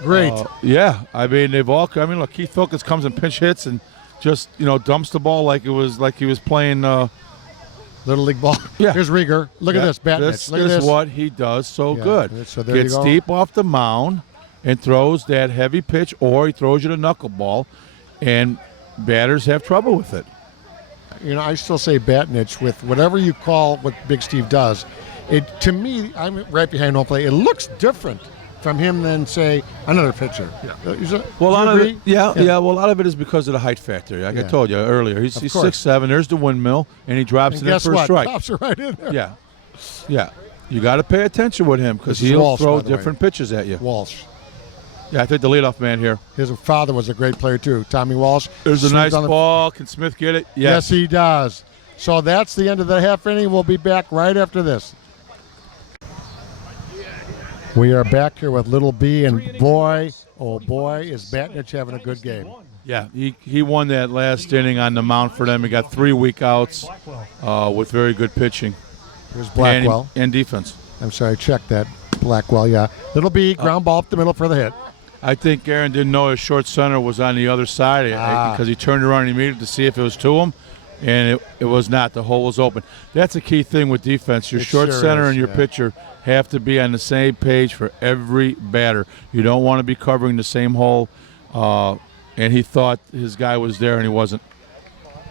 Great. I mean, they've all. I mean, look, Keith Filkins comes and pinch hits and just dumps the ball like he was playing. Little league ball. Yeah. Here's Rieger. Look at this, Batnich. Look at This this. is what he does so Yeah. good. So there you Gets go. deep off the mound and throws that heavy pitch, or he throws you the knuckleball, and batters have trouble with it. You know, I still say Batnich with whatever you call what Big Steve does. To me, I'm right behind home plate. It looks different from him than, say, another pitcher. Yeah. Well, a lot of it, yeah. Well, a lot of it is because of the height factor. Like I told you earlier, he's course. 6'7". There's the windmill, and he drops And it in guess for a what? strike. Drops it right in there. Yeah. You got to pay attention with him because This is he'll Walsh, throw by the way. different pitches at you. Walsh. Yeah, I think the leadoff man here. His father was a great player, too. Tommy Walsh. There's a Swings nice on the- ball. Can Smith get it? Yes, he does. So that's the end of the half inning. We'll be back right after this. We are back here with Little B, and boy, oh boy, is Batnich having a good game. Yeah, he won that last inning on the mound for them. He got 3 weak outs with very good pitching. Here's Blackwell. And defense. I'm sorry, check that. Blackwell, yeah. Little B, ground ball up the middle for the hit. I think Aaron didn't know his short center was on the other side because he turned around immediately to see if it was to him, and it was not. The hole was open. That's a key thing with defense. Your short center and your pitcher have to be on the same page for every batter. You don't want to be covering the same hole, and he thought his guy was there, and he wasn't.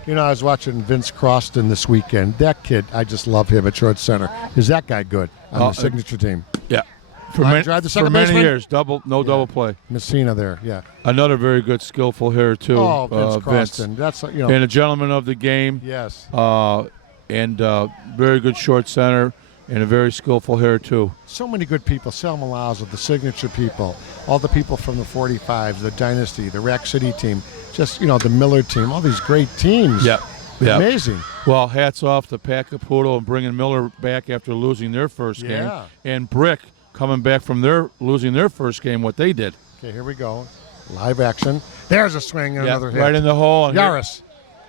You know, I was watching Vince Croston this weekend. That kid, I just love him at short center. Is that guy good on the signature team? Yeah. For Drive the many second baseman? years, double play. Messina there, yeah. Another very good, skillful hitter too. Oh, Vince Croston. That's, you know. And a gentleman of the game. Yes. And very good short center and a very skillful hitter too. So many good people. Sal Milazzo, the signature people, all the people from the 45s, the Dynasty, the Rack City team, just, you know, the Miller team, all these great teams. Yeah. Amazing. Well, hats off to Pat Caputo and bringing Miller back after losing their first game. And Brick coming back from losing their first game, what they did. Okay, here we go. Live action. There's a swing and another hit. Right in the hole. And Yaris.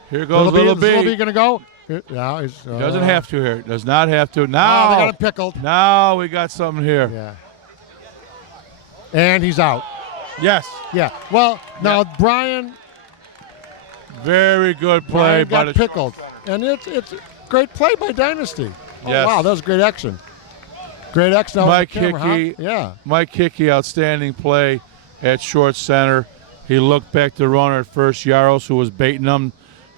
Here goes Little B. Is Little B going to go? Yeah, he's, doesn't have to here. Does not have to. Now they got him pickled. Now we got something here. Yeah. And he's out. Yes. Yeah. Well, now Brian. Very good play. Brian got pickled. And it's great play by Dynasty. Oh, yes. Wow, that was great action. Great action. Mike Hickey. Yeah. Mike Hickey, outstanding play at short center. He looked back to the runner at first, Yaros, who was baiting him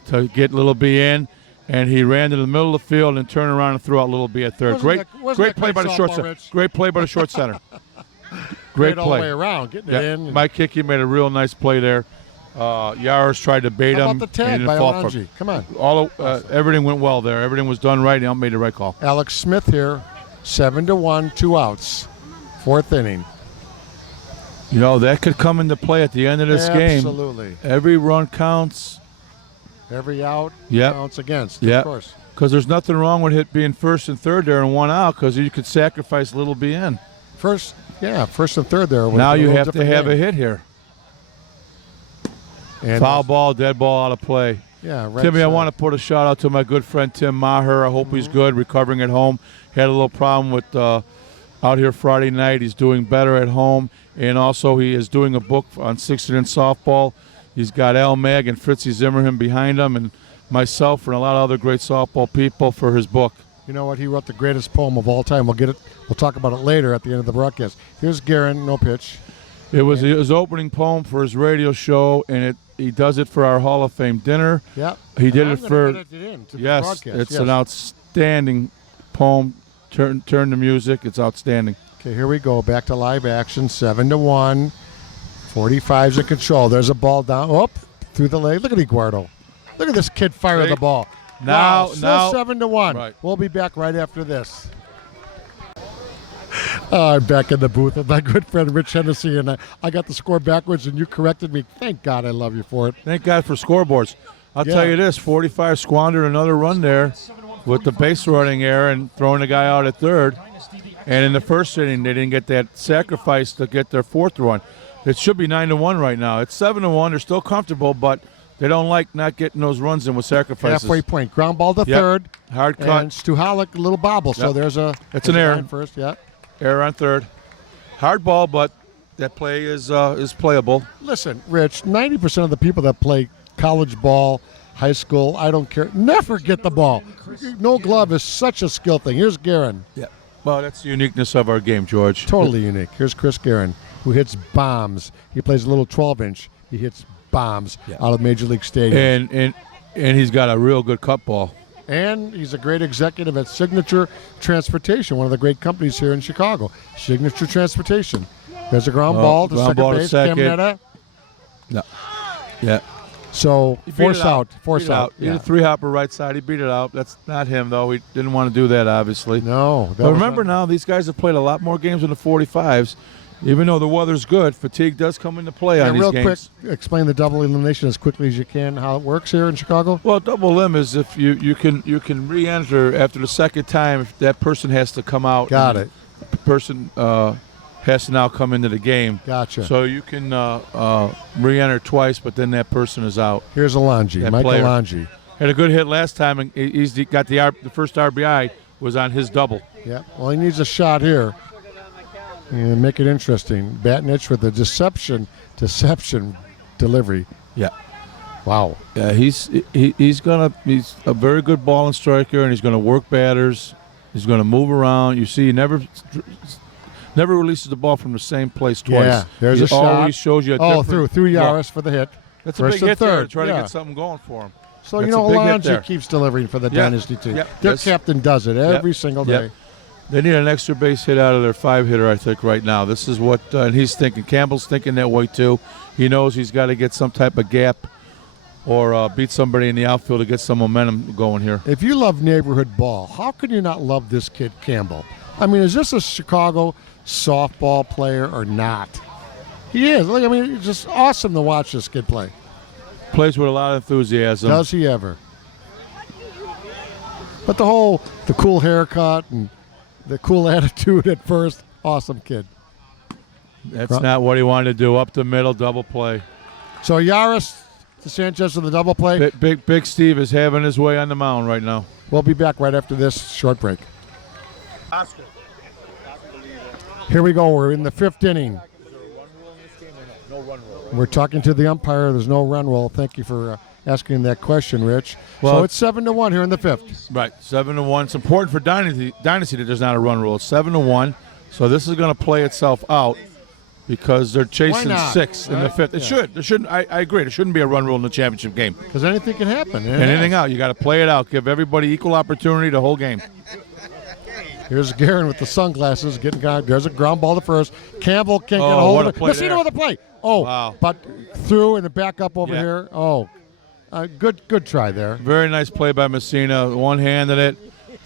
to get Little B in. And he ran to the middle of the field and turned around and threw out Little B at third. Great play by the short center. Great play by the short center. Great play. All the way around, getting it in. Mike Hickey made a real nice play there. Yaros tried to bait him. How about the tag by Orangi? Come on. Everything went well there. Everything was done right. And made the right call. Alex Smith here, 7-1, 2 outs, 4th inning. You know, that could come into play at the end of this game. Absolutely. Every run counts. Every out counts against, of course. Because there's nothing wrong with it being first and third there and 1 out because you could sacrifice Little B in. First and third there. Now you have to have a hit here. And foul ball, dead ball out of play. Yeah, right. Timmy, I want to put a shout out to my good friend Tim Maher. I hope he's good, recovering at home. Had a little problem with out here Friday night. He's doing better at home. And also he is doing a book on 6-inch softball. He's got Al Mag and Fritzy Zimmerman behind him and myself and a lot of other great softball people for his book. You know what? He wrote the greatest poem of all time. We'll get it. We'll talk about it later at the end of the broadcast. Here's Guerin, no pitch. It was his opening poem for his radio show, and he does it for our Hall of Fame dinner. Yeah. He did it for the broadcast. It's an outstanding poem. Turn the music. It's outstanding. Okay, here we go. Back to live action. 7-1. 45's in control. There's a ball down. Oh, through the leg. Look at Eduardo. Look at this kid fire the ball. Now, still 7-1. Right. We'll be back right after this. I'm back in the booth with my good friend Rich Hennessey, and I got the score backwards, and you corrected me. Thank God, I love you for it. Thank God for scoreboards. I'll tell you this, 45 squandered another run there with the base running error and throwing the guy out at third. And in the first inning, they didn't get that sacrifice to get their 4th run. It should be 9-1 right now. It's 7-1. They're still comfortable, but they don't like not getting those runs in with sacrifices. Halfway point. Ground ball to third. Hard cut. And Stuhalik, a little bobble. So there's an error. First, yeah. Error on third. Hard ball, but that play is playable. Listen, Rich, 90% of the people that play college ball, high school, I don't care, never get the ball. No glove is such a skill thing. Here's Guerin. Yeah. Well, that's the uniqueness of our game, George. Totally unique. Here's Chris Guerin, who hits bombs. He plays a little 12-inch. He hits bombs out of Major League Stadium. And he's got a real good cut ball. And he's a great executive at Signature Transportation, one of the great companies here in Chicago. Signature Transportation. There's a ground ball to second base. Caminetta. No. Yeah. So He beat force it out. Beat Force it out. He had a three-hopper right side. He beat it out. That's not him, though. He didn't want to do that, obviously. No. But remember now, these guys have played a lot more games in the 45s. Even though the weather's good, fatigue does come into play on these real games. quick, explain the double elimination as quickly as you can, how it works here in Chicago. Well, double limb is if you can re-enter after the second time. If that person has to come out. Got it. The person has to now come into the game. Gotcha. So you can re-enter twice, but then that person is out. Here's Alonji, That Michael player. Alonji. Had a good hit last time, and he's got the first RBI was on his double. Yeah. Well, he needs a shot here. And make it interesting. Batnich with the deception delivery. Yeah. Wow. Yeah, he's a very good ball and striker, and he's gonna work batters. He's gonna move around. You see, he never releases the ball from the same place twice. Yeah, there's he a shot. Always shows you a different through Yaris look. for the hit. That's First a big and hit there to third. try to Yeah. get something going for him. So, That's a big hit there. Alonji keeps delivering for the Dynasty team. Yep. Their That's- captain does it every single day. Yep. They need an extra base hit out of their 5-hitter, I think, right now. This is what and he's thinking. Campbell's thinking that way, too. He knows he's got to get some type of gap or beat somebody in the outfield to get some momentum going here. If you love neighborhood ball, how can you not love this kid, Campbell? I mean, is this a Chicago softball player or not? He is. Look, I mean, it's just awesome to watch this kid play. Plays with a lot of enthusiasm. Does he ever? But the cool haircut and the cool attitude at first, awesome kid. That's not what he wanted to do. Up the middle, double play. So Yaris to Sanchez with the double play. Big Steve is having his way on the mound right now. We'll be back right after this short break. Here we go. We're in the fifth inning. We're talking to the umpire. There's no run rule. Thank you for asking that question, Rich. Well, so it's 7-1 here in the fifth. Right, 7-1. It's important for Dynasty that there's not a run rule. It's 7-1. So this is going to play itself out because they're chasing not? 6 in the fifth. It should. There shouldn't. I agree. There shouldn't be a run rule in the championship game. Because anything can happen. Anything out, you got to play it out. Give everybody equal opportunity the whole game. Here's Guerin with the sunglasses. There's a ground ball to first. Campbell can't get a hold what of a it. play Messina there. with a play. Oh, Wow. but through and the back up over Yeah. here. Oh, good try there. Very nice play by Messina. One-handed it,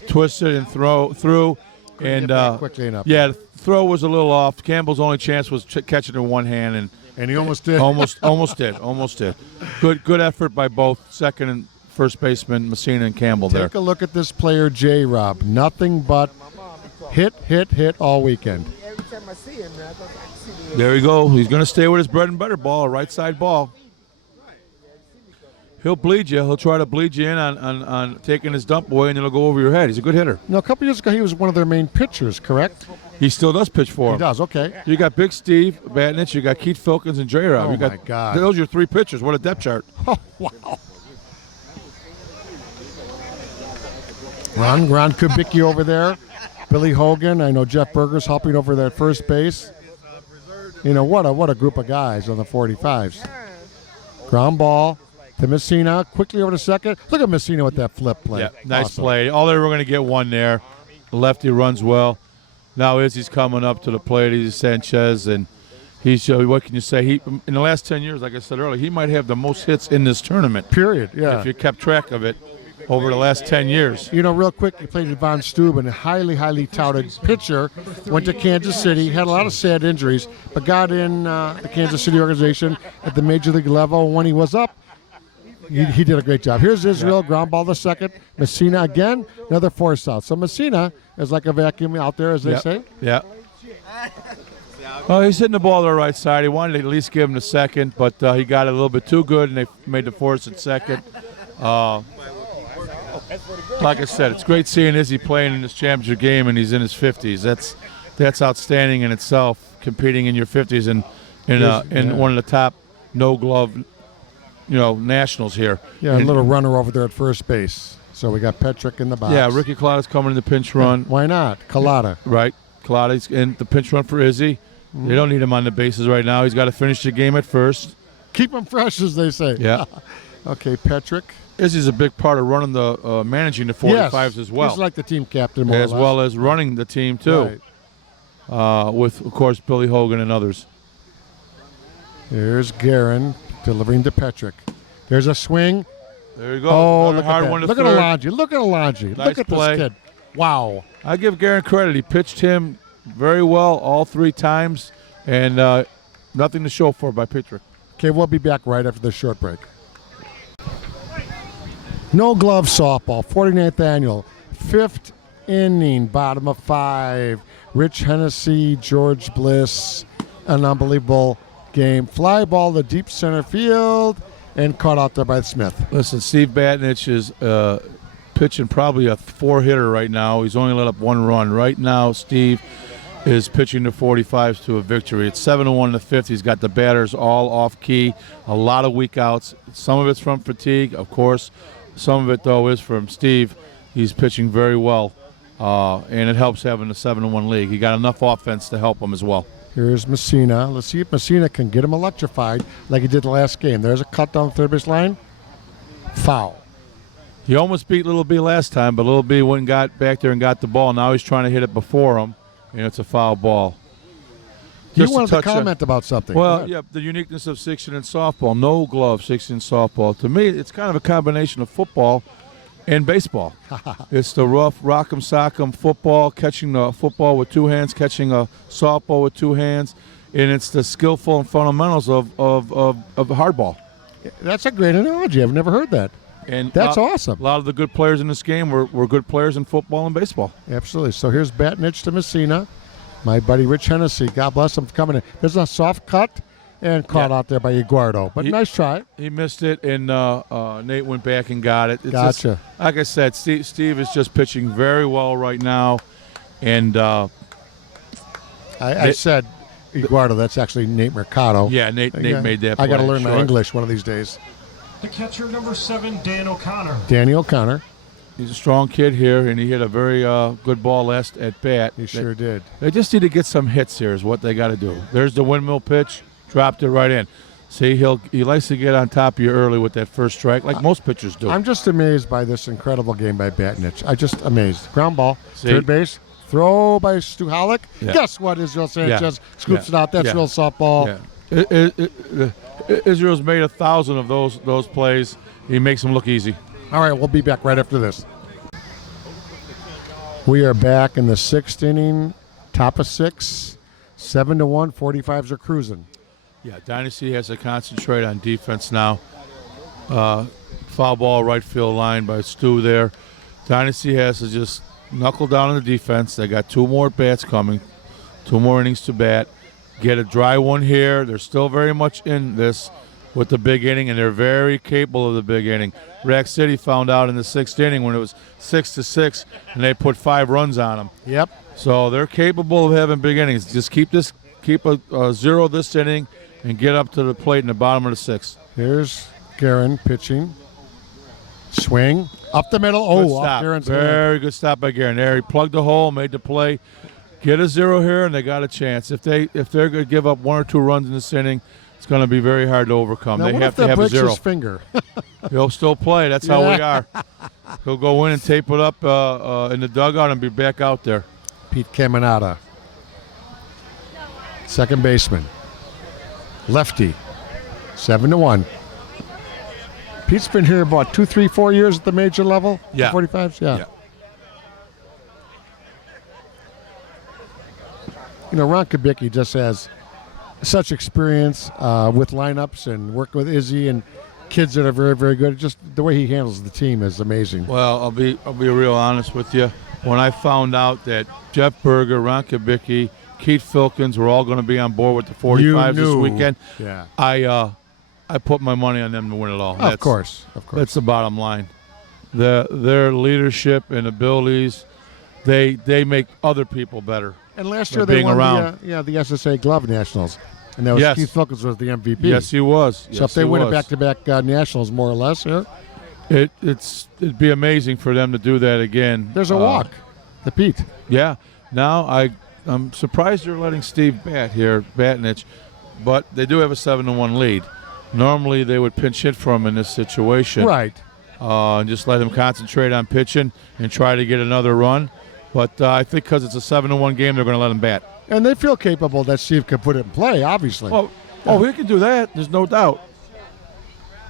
twisted and through. And get back quickly enough. Yeah, the throw was a little off. Campbell's only chance was catching it in one hand, And he almost did. almost did. Good effort by both second and first baseman Messina and Campbell there. Take a look at this player, J-Rob. Nothing but hit all weekend. Every time I see him, man, I see the There you go. He's going to stay with his bread and butter ball, a right side ball. He'll bleed you. He'll try to bleed you in on taking his dump away, and then he'll go over your head. He's a good hitter. Now, a couple years ago, he was one of their main pitchers, correct? He still does pitch for He him. does, okay. You got Big Steve, Batnich, you got Keith Filkins, and J-Rob. Oh, you got, my God. Those are your 3 pitchers. What a depth chart. Oh, wow. Ron Kubicki over there. Billy Hogan. I know Jeff Berger's helping over there at first base. You know, what a group of guys on the 45s. Ground ball to Messina. Quickly over to second. Look at Messina with that flip play. Yeah, nice Awesome. play. All they were going to get one there. The lefty runs well. Now Izzy's coming up to the plate. He's Sanchez, and he's what can you say? He in the last 10 years, like I said earlier, he might have the most hits in this tournament. Period, yeah. If you kept track of it over the last 10 years. You know, real quick, he played at Von Steuben, a highly touted pitcher. Went to Kansas City, had a lot of sad injuries, but got in the Kansas City organization at the major league level. When he was up, he did a great job. Here's Israel, ground ball to second. Messina again, another force out. So Messina is like a vacuum out there, as they say. Yeah. Well, he's hitting the ball to the right side. He wanted to at least give him the second, but he got it a little bit too good, and they made the force at second. Like I said, it's great seeing Izzy playing in this championship game, and he's in his 50s. That's outstanding in itself, competing in your 50s in one of the top no-glove, nationals here. Yeah, a little runner over there at first base. So we got Petrick in the box. Yeah, Ricky Collada's coming in the pinch run. Why not? Collada. Right. Collada's in the pinch run for Izzy. They don't need him on the bases right now. He's got to finish the game at first. Keep him fresh, as they say. Yeah. Okay, Petrick. Izzy's a big part of running the managing the 45s as well. He's like the team captain more as or less. well as running the team too. Right. With of course Billy Hogan and others. Here's Guerin delivering to Petrick. There's a swing. There you go. Oh, Another look hard at that. one to Look at third. Alonji. Look at Alonji. Nice Look at play. this kid. Wow. I give Garen credit. He pitched him very well all 3 times, and nothing to show for it by pitcher. Okay, we'll be back right after this short break. No glove softball, 49th annual, 5th inning, bottom of 5. Rich Hennessey, George Bliss, an unbelievable game. Fly ball to deep center field and caught out there by Smith. Listen, Steve Batnich is pitching probably a 4-hitter right now. He's only let up 1 run. Right now, Steve is pitching the 45s to a victory. It's 7-1 in the 5th. He's got the batters all off key. A lot of weak outs. Some of it's from fatigue, of course. Some of it, though, is from Steve. He's pitching very well, and it helps having a 7-1 league. He got enough offense to help him as well. Here's Messina. Let's see if Messina can get him electrified like he did the last game. There's a cut down the third base line. Foul. He almost beat Little B last time, but Little B went and got back there and got the ball. Now he's trying to hit it before him, and it's a foul ball. You Just a wanted to touch on- comment about something. Well, yeah, the uniqueness of 6-inning softball. No glove, 6-inning softball. To me, it's kind of a combination of football and baseball. It's the rough rock'em sock'em football, catching the football with 2 hands, catching a softball with 2 hands, and it's the skillful and fundamentals of hardball. That's a great analogy. I've never heard that. And That's a awesome. lot of the good players in this game were good players in football and baseball. Absolutely. So here's Batnich to Messina. My buddy Rich Hennessey, God bless him for coming in. There's a soft cut and caught out there by Eduardo. But nice try. He missed it, and Nate went back and got it. It's Gotcha. just, like I said, Steve is just pitching very well right now. And I said Eduardo. That's actually Nate Mercado. yeah, Nate made that play. I got to learn my Short. English one of these days. The catcher, number 7, Dan O'Connor. Danny O'Connor. He's a strong kid here, and he hit a very good ball last at bat. He sure did. They just need to get some hits here is what they got to do. There's the windmill pitch, dropped it right in. See, he likes to get on top of you early with that first strike, like most pitchers do. I'm just amazed by this incredible game by Batnich. I just amazed. Ground ball, See? third base, throw by Stu Hollick. Yeah. Guess what? Israel Sanchez scoops it out. That's Yeah. real softball. Yeah. Israel's made 1,000 of those plays. He makes them look easy. All right, we'll be back right after this. We are back in the 6th inning, top of 6, 7-1, 45s are cruising. Yeah, Dynasty has to concentrate on defense now. Foul ball right field line by Stu there. Dynasty has to just knuckle down on the defense. They got 2 more bats coming, 2 more innings to bat. Get a dry one here. They're still very much in this with the big inning, and they're very capable of the big inning. Rack City found out in the 6th inning when it was 6-6, and they put 5 runs on them. Yep. So they're capable of having big innings. Just keep a 0 this inning and get up to the plate in the bottom of the 6th. Here's Guerin pitching. Swing. Up the middle. Good Oh, off stop. Guerin's hand. Very good stop by Guerin. There, he plugged the hole, made the play. Get a 0 here, and they got a chance. If they're going to give up 1 or 2 runs in this inning, it's going to be very hard to overcome. Now, They what have if to that have a breaks 0. his finger? He'll still play. That's how we Yeah. are. He'll go in and tape it up in the dugout and be back out there. Pete Caminata. Second baseman. Lefty. 7-1. Pete's been here about 2, 3, 4 years at the major level? Yeah. 45s? Yeah. You know, Ron Kubicki just has such experience with lineups and working with Izzy and kids that are very, very good. Just the way he handles the team is amazing. Well, I'll be real honest with you. When I found out that Jeff Berger, Ron Kubicki, Keith Filkins were all going to be on board with the 45s this weekend, Yeah. I put my money on them to win it all. Of course. That's the bottom line. Their leadership and abilities, they make other people better. And last year They're they being won around. the SSA Glove Nationals. And that was Yes. Keith Filkins was the MVP. Yes, he was. So if they win it back-to-back Nationals, more or less, here, it'd be amazing for them to do that again. there's a walk. The Pete. Yeah. Now I'm surprised they're letting Steve bat here, Batnich, but they do have a 7-1 lead. Normally they would pinch hit for him in this situation, Right. and just let him concentrate on pitching and try to get another run. But I think because it's a 7-1 game, they're going to let him bat. And they feel capable that Steve could put it in play, obviously. Oh, we can do that. There's no doubt.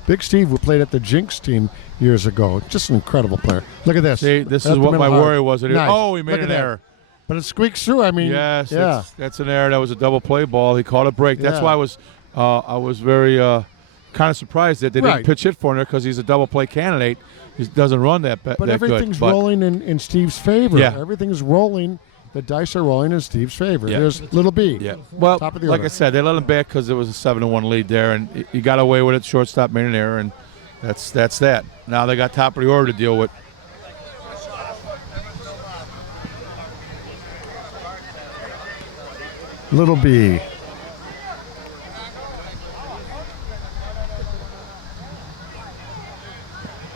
Big Steve, who played at the Jinx team years ago. Just an incredible player. Look at this. See, this That's is the what my middle worry hard. was. Nice. Oh, he made Look an at that. error. But it squeaks through. I mean, Yes, yeah. that's an error. That was a double play ball. He caught a break. That's Yeah. why I was very kind of surprised that they didn't Right. pitch hit for him there because he's a double play candidate. He doesn't run that But that everything's good. rolling in Steve's favor. Yeah. Everything's rolling. The dice are rolling in Steve's favor. Yeah. There's little B. Yeah. Well, Top of the like order. I said, they let him back because it was a 7-1 lead there, and he got away with it. Shortstop made an error, and that's that. Now they got top of the order to deal with. Little B.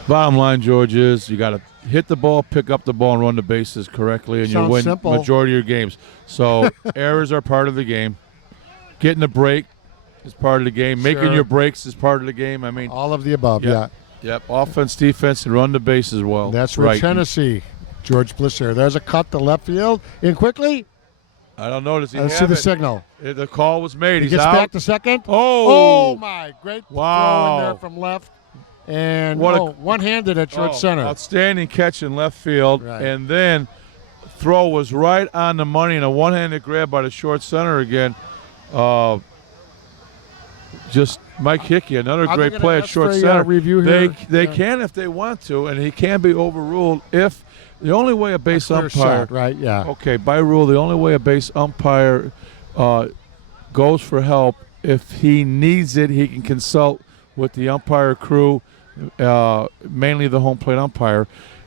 Bottom line, George, is you got to hit the ball, pick up the ball, and run the bases correctly, and Sounds you win simple. majority of your games. So errors are part of the game. Getting a break is part of the game. Making Sure. your breaks is part of the game. I mean, All of the above, Yep. yeah. Yep, offense, defense, and run the bases well. That's right. Rich Hennessey. George Bliss there. There's a cut to left field. In quickly. I don't know. Does he Let's have see the it? signal. The call was made. He He's gets out. back to second. Oh! Oh, my. Great Wow. throw in there from left. And What a- one-handed at short Oh, center. Outstanding catch in left field. Right. And then throw was right on the money and a one-handed grab by the short center again. Just Mike Hickey, another Are they great gonna play at ask short for a, center. review they here? they Yeah. can if they want to, and he can be overruled if the only way a base Clear umpire. shot, right? Yeah. Okay, by rule, the only way a base umpire goes for help, if he needs it, he can consult with the umpire crew, mainly the home plate umpire,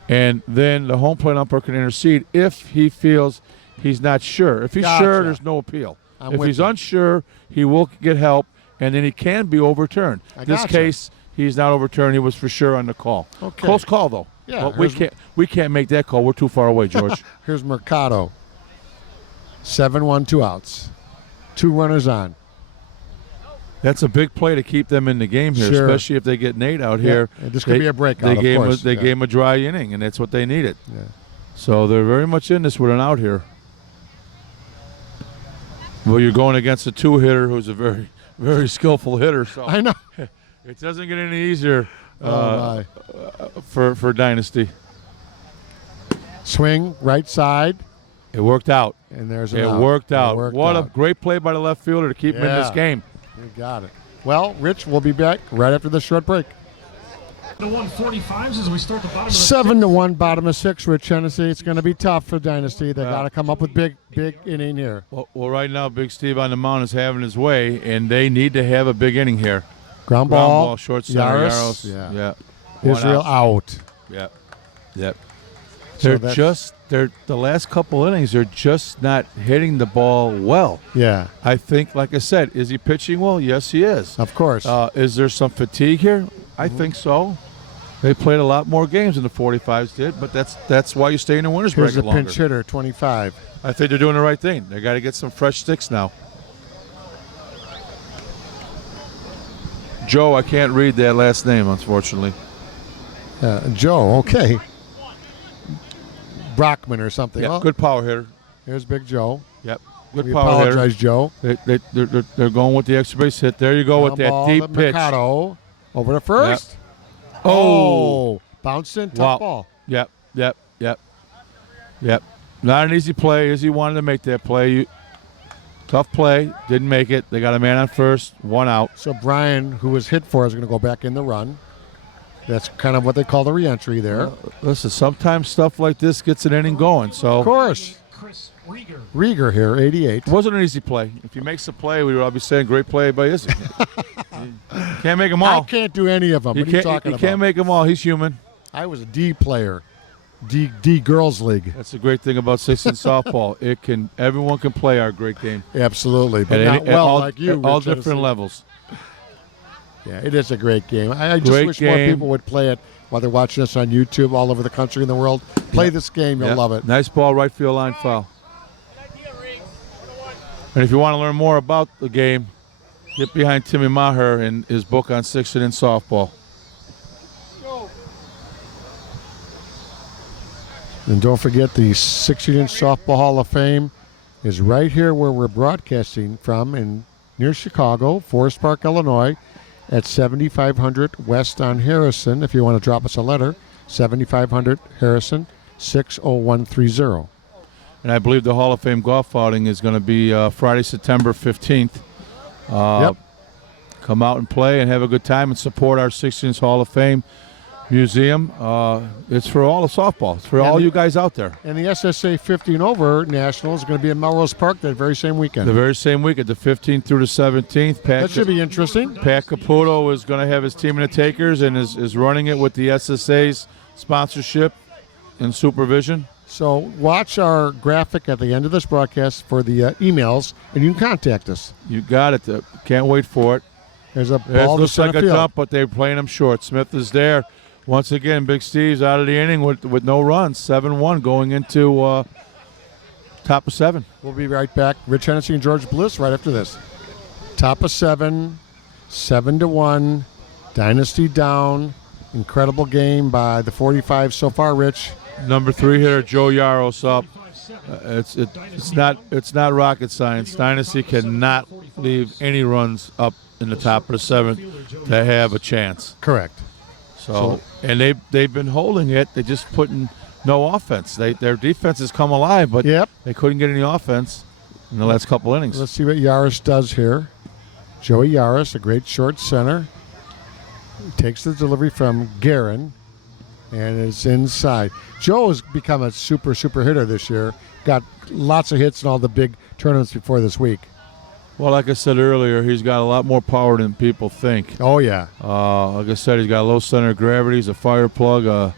and then the home plate umpire can intercede if he feels he's not sure. If he's Gotcha. sure, there's no appeal. I'm If with he's you. unsure, he will get help, and then he can be overturned. I This gotcha. case, he's not overturned. He was for sure on the call. Okay. Close call, though. Yeah, But here's- we can't make that call. We're too far away, George. Here's Mercado. 7-1, 2 outs. 2 runners on. That's a big play to keep them in the game here, Sure. especially if they get Nate out here. And this could be a breakout, They of gave course. They Yeah. gave him a dry inning, and that's what they needed. Yeah. So they're very much in this with an out here. Well, you're going against a two-hitter who's a very, very skillful hitter. So I know. it doesn't get any easier Oh, for Dynasty. Swing, right side, It worked out. and there's an It out. worked It out. worked What out. a great play by the left fielder to keep him in this Yeah. game. You got it. Well, Rich, we'll be back right after this short break. The 145s as we start the bottom of the 7-1, bottom of 6, Rich Hennessey. It's going to be tough for Dynasty. They Well- got to come up with big inning here. Well, right now, Big Steve on the mound is having his way, and they need to have a big inning here. Ground Ground ball, ball, short center, Yaris. Yaros. Yeah. One Israel out. Yep. Yep. So They're the last couple innings, they're just not hitting the ball well. Yeah, I think, like I said, is he pitching well? Yes, he is. of course. Is there some fatigue here? I think so. They played a lot more games than the 45s did, but that's why you stay in the winners Here's bracket the longer. pinch hitter, 25. I think they're doing the right thing. They got to get some fresh sticks now. Joe, I can't read that last name, unfortunately. Joe, okay. Brockman or something. Yeah, Well, good power hitter. Here's Big Joe. Yep, good We power hitter. apologize, Joe. They're going with the extra base hit. There you go with Ground that ball deep to pitch. Mercado. Over to first. Oh. Bounced in, tough Wow. ball. Yep. Not an easy play. Izzy wanted to make that play. Tough play. Didn't make it. They got a man on first. 1 out. So Brian, who was hit for, is going to go back in the run. That's kind of what they call the re-entry there. Listen, sometimes stuff like this gets an inning going. So Of course. Chris Rieger. Rieger here, 88. it wasn't an easy play. If he makes a play, we would all be saying great play by Izzy. Can't make them I all. can't do any of them. You What are you can't, talking you about? can't make them all. He's human. I was a D player. D Girls League. That's the great thing about 6 in softball. Everyone can play our great game. Absolutely. But not at well all, like you, at all Rich different Hennessey. levels. Yeah, it is a great game. I just Great wish more game. people would play it while they're watching us on YouTube all over the country and the world. Play this game. You'll Yep. love it. Nice ball, right field line foul. And if you want to learn more about the game, get behind Timmy Maher and his book on 6 in softball. And don't forget the 16-inch Softball Hall of Fame is right here where we're broadcasting from near Chicago, Forest Park, Illinois. at 7500 West on Harrison. If you want to drop us a letter, 7500 Harrison, 60130. And I believe the Hall of Fame golf outing is going to be Friday, September 15th. Yep. Come out and play and have a good time and support our 16th Hall of Fame Museum. It's for all of softball. It's for all you guys out there. And the SSA 15 over National is going to be in Melrose Park that very same weekend. The very same weekend, the 15th through the 17th. That should be interesting. Pat Caputo is going to have his team in the Takers and is running it with the SSA's sponsorship and supervision. So watch our graphic at the end of this broadcast for the emails, and you can contact us. You got it. Can't wait for it. There's a It ball to looks like center a field. dump, but they're playing him short. Smith is there. Once again, Big Steve's out of the inning with no runs. 7-1 going into top of 7. We'll be right back. Rich Hennessey and George Bliss right after this. Top of 7, 7-1, Dynasty down. Incredible game by the 45 so far, Rich. Number 3 hitter Joe Yaros up. It's not rocket science. Dynasty cannot leave any runs up in the top of the 7th to have a chance. Correct. So and they've been holding it. They just putting no offense. Their defense has come alive, but they couldn't get any offense in the last couple innings. Let's see what Yaris does here. Joey Yaris, a great short center, takes the delivery from Guerin, and it's inside. Joe has become a super hitter this year. Got lots of hits in all the big tournaments before this week. Well, like I said earlier, he's got a lot more power than people think. Oh, yeah. Like I said, he's got a low center of gravity. He's a fire plug,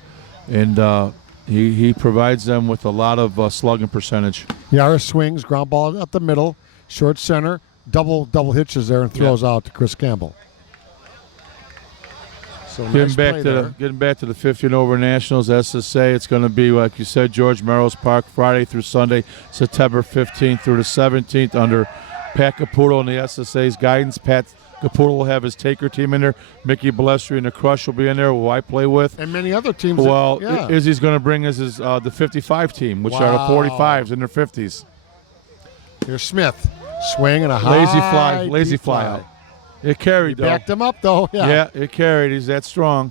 and he provides them with a lot of slugging percentage. Yaris swings, ground ball up the middle, short center, double hitches there and throws out to Chris Campbell. So getting back to the 15 over Nationals SSA, it's going to be, like you said, George Melrose Park, Friday through Sunday, September 15th through the 17th under Pat Caputo and the SSA's guidance. Pat Caputo will have his Taker team in there. Mickey Balestri and the Crush will be in there, who I play with. And many other teams. Well, Izzy's going to bring us the 55 team, which are the 45s in their 50s. Here's Smith. Swing and a high lazy fly out. It carried, though. Backed him up, though. Yeah, it carried. He's that strong.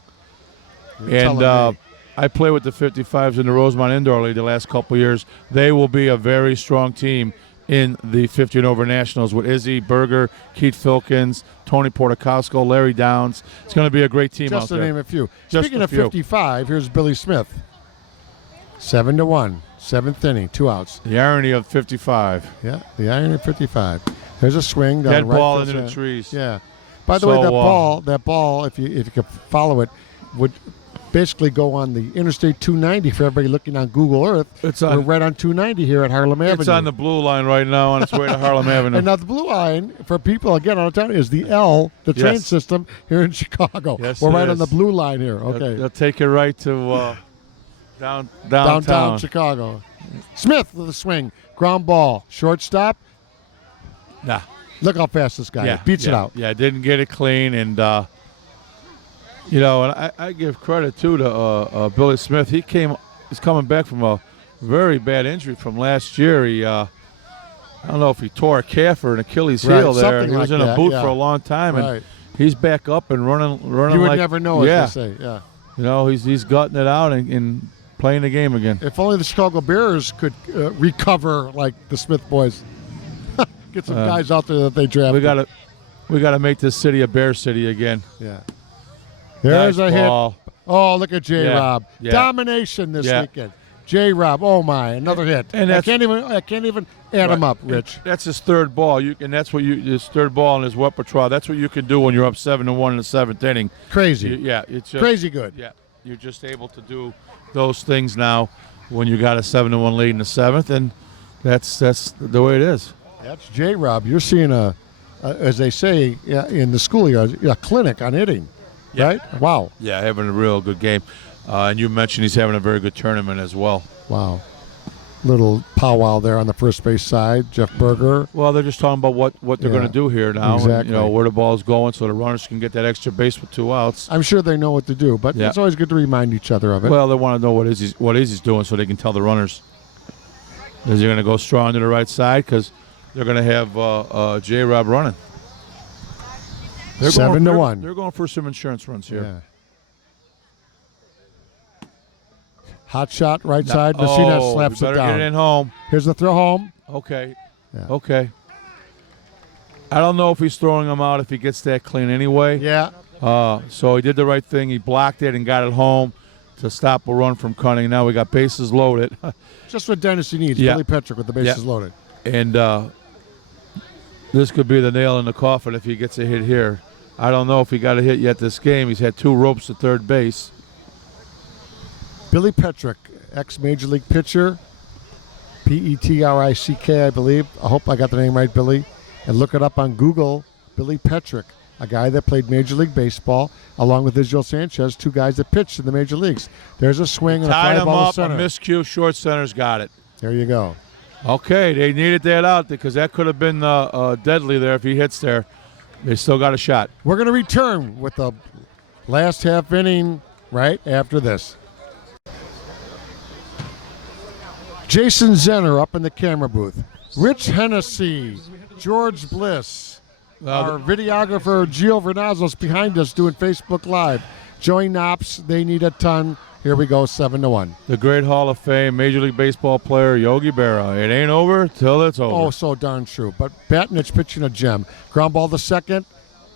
And I play with the 55s in the Rosemont Indoor League the last couple of years. They will be a very strong team in the 15 over Nationals with Izzy, Berger, Keith Filkins, Tony Portacasco, Larry Downs. It's going to be a great team out there. Just to name a few. Just Speaking a of few. 55, here's Billy Smith. 7-1, 7th inning, 2 outs. The irony of 55. Yeah, the irony of 55. There's a swing down Dead right ball field into the center. trees. Yeah. By the way, that ball, if you could follow it, would basically go on the Interstate 290 for everybody looking on Google Earth. We're right on 290 here at Harlem Avenue. It's on the blue line right now on its way to Harlem Avenue. And now the blue line, for people, again, out of town, is the L, the train system here in Chicago. Yes, we're it right is. on the blue line here. Okay. They'll take you right to downtown Downtown Chicago. Smith with a swing. Ground ball. Shortstop. Nah. Look how fast this guy beats it out. Yeah, didn't get it clean. And, and I give credit, too, to Billy Smith. He's coming back from a very bad injury from last year. He, I don't know if he tore a calf or an Achilles heel there. He was in a boot for a long time. And he's back up and running You would like, never know, as they say. Yeah. You know, he's gutting it out and playing the game again. If only the Chicago Bears could recover like the Smith boys. Get some guys out there that they drafted. We gotta make this city a Bear city again. Yeah. There's nice a ball. hit. Oh, look at J-Rob. Yeah. Domination this weekend. J-Rob, oh my, another hit. And I can't even add him up, Rich. That's his third ball. His third ball in his repertoire. That's what you can do when you're up 7-1 in the 7th inning. Crazy. It's just, crazy good. Yeah, you're just able to do those things now when you got a 7-1 lead in the 7th, and that's the way it is. That's J-Rob. You're seeing as they say in the schoolyard, a clinic on hitting, right? Wow. Yeah, having a real good game. And you mentioned he's having a very good tournament as well. Wow. Little powwow there on the first base side. Jeff Berger. Well, they're just talking about what they're going to do here now. Exactly. And, where the ball's going so the runners can get that extra base with 2 outs. I'm sure they know what to do, but it's always good to remind each other of it. Well, they want to know what Izzy's doing so they can tell the runners. Is he going to go strong to the right side? Because they're going to have J-Rob running. They're 7-1. They're going for some insurance runs here. Yeah. Hot shot, right side. Messina slaps it better down. get it in home. Here's the throw home. Okay. Yeah. Okay. I don't know if he's throwing him out if he gets that clean anyway. Yeah. So he did the right thing. He blocked it and got it home to stop a run from Cunning. Now we got bases loaded. Just what Dynasty needs. Yeah. Billy Petrick with the bases loaded. And this could be the nail in the coffin if he gets a hit here. I don't know if he got a hit yet this game. He's had 2 ropes to third base. Billy Petrick, ex-Major League pitcher, Petrick, I believe. I hope I got the name right, Billy. And look it up on Google, Billy Petrick, a guy that played Major League Baseball, along with Israel Sanchez, 2 guys that pitched in the Major Leagues. There's a swing and a fly Tied him ball to up, a center. miscue, short center's got it. There you go. Okay, they needed that out because that could have been deadly there if he hits there. They still got a shot. We're going to return with the last half inning right after this. Jason Zenner up in the camera booth. Rich Hennessey, George Bliss, our videographer Gio Vernazzo's behind us doing Facebook Live. Joey Knops, they need a ton. Here we go, 7-1. The great Hall of Fame Major League Baseball player Yogi Berra. It ain't over till it's over. Oh, so darn true. But Batnich pitching a gem. Ground ball to second.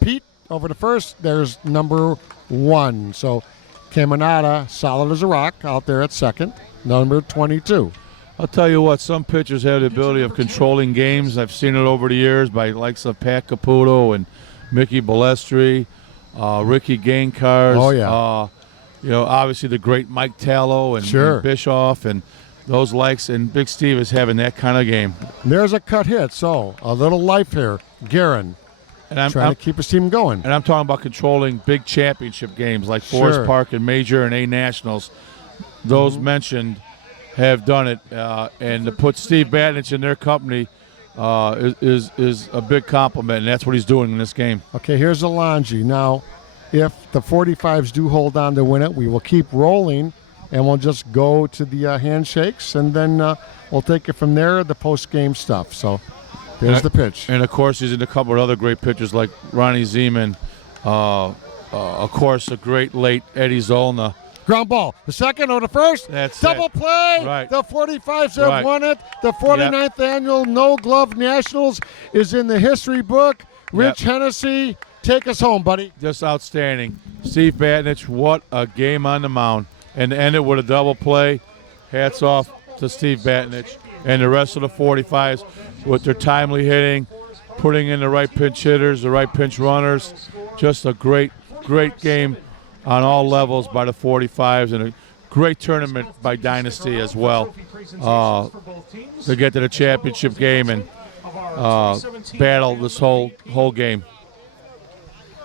Pete over to first. There's number 1. So Caminada, solid as a rock, out there at second. Number 22. I'll tell you what, some pitchers have the ability of controlling games. I've seen it over the years by likes of Pat Caputo and Mickey Balestri, Ricky Gainkars. Oh, yeah. Obviously the great Mike Tallow and, Sure. and Bischoff and those likes. And Big Steve is having that kind of game. There's a cut hit, so a little life here. Guerin And I'm trying to keep his team going. And I'm talking about controlling big championship games like Forest Sure. Park and Major and A Nationals. Those mentioned have done it, and to put Steve Batnich in their company is a big compliment, and that's what he's doing in this game. Okay, here's Alonji. Now, if the 45s do hold on to win it, we will keep rolling, and we'll just go to the handshakes, and then we'll take it from there, the post-game stuff. So there's the pitch. And, of course, he's in a couple of other great pitchers like Ronnie Zeman, of course, a great late Eddie Zollner. Ground ball. The second or the first. That's Double it. play. Right. The 45s have Right. won it. The 49th annual No Glove Nationals is in the history book. Rich Hennessey, take us home, buddy. Just outstanding. Steve Batnich, what a game on the mound. And to end it with a double play, hats off to Steve Batnich and the rest of the 45s with their timely hitting, putting in the right pinch hitters, the right pinch runners. Just a great, great game on all levels by the 45s, and a great tournament by Dynasty as well to get to the championship game and battle this whole game.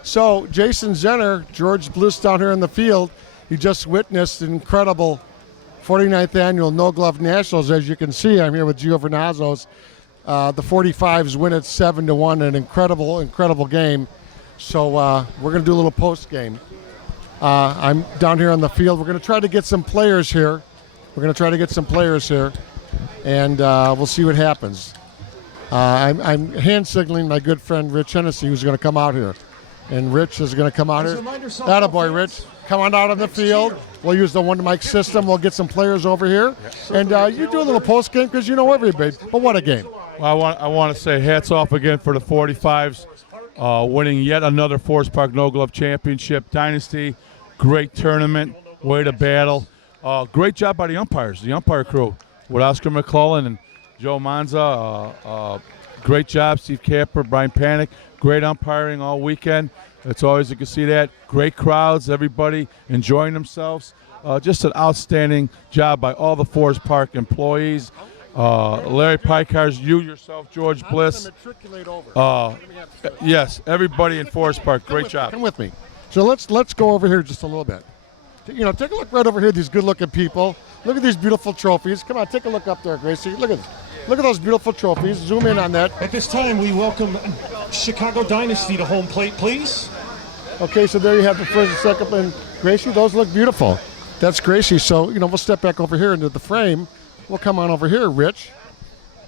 So Jason Zenner, George Bliss down here in the field, he just witnessed an incredible 49th annual No Glove Nationals. As you can see, I'm here with Gio Vernazzo's. The 45s win it 7-1, an incredible, incredible game. So we're going to do a little post game. I'm down here on the field. We're going to try to get some players here. And we'll see what happens. I'm hand signaling my good friend Rich Hennessey, who's going to come out here. And Rich is going to come out here. Attaboy, Rich. Come on out on the field. We'll use the one mic system. We'll get some players over here. And you do a little post game because you know everybody. But what a game. Well, I want to say hats off again for the 45s, winning yet another Forest Park No Glove Championship. Dynasty, great tournament, way to battle. Great job by the umpires, the umpire crew, with Oscar McClellan and Joe Monza. Great job, Steve Capper, Brian Panic. Great umpiring all weekend. It's always you can see that. Great crowds, everybody enjoying themselves. Just an outstanding job by all the Forest Park employees. Larry Pikars, you yourself, George Bliss. Yes, everybody in Forest Park, great job. Come with me. So let's go over here just a little bit. Take a look right over here, these good-looking people. Look at these beautiful trophies. Come on, take a look up there, Gracie. Look at those beautiful trophies. Zoom in on that. At this time, we welcome Chicago Dynasty to home plate, please. Okay, so there you have the first and second, and Gracie, those look beautiful. That's Gracie. So, we'll step back over here into the frame. We'll come on over here, Rich,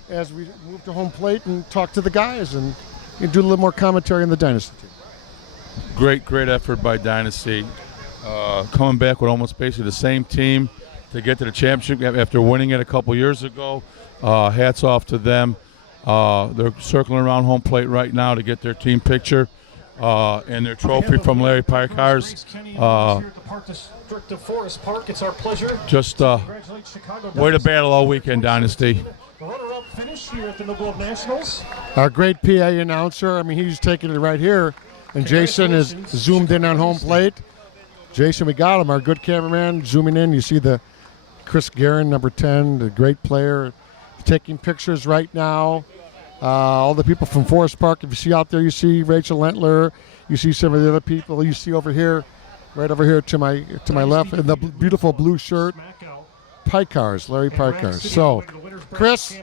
as we move to home plate and talk to the guys and do a little more commentary on the Dynasty team. great effort by Dynasty. Coming back with almost basically the same team to get to the championship after winning it a couple years ago. Hats off to them. They're circling around home plate right now to get their team picture and their trophy from Larry Parkar's. It's our pleasure. Just way to battle all weekend, Dynasty. Runner-up finish here at the No Glove Nationals. Our great PA announcer, I mean, he's taking it right here. And Jason is zoomed in on home plate. Jason, we got him, our good cameraman, zooming in. You see the Chris Guerin, number 10, the great player, taking pictures right now. All the people from Forest Park, if you see out there, you see Rachel Lentler. You see some of the other people. You see over here, right over here to my left, in the beautiful blue shirt, Parkar's, Larry Parkar's. So, Chris,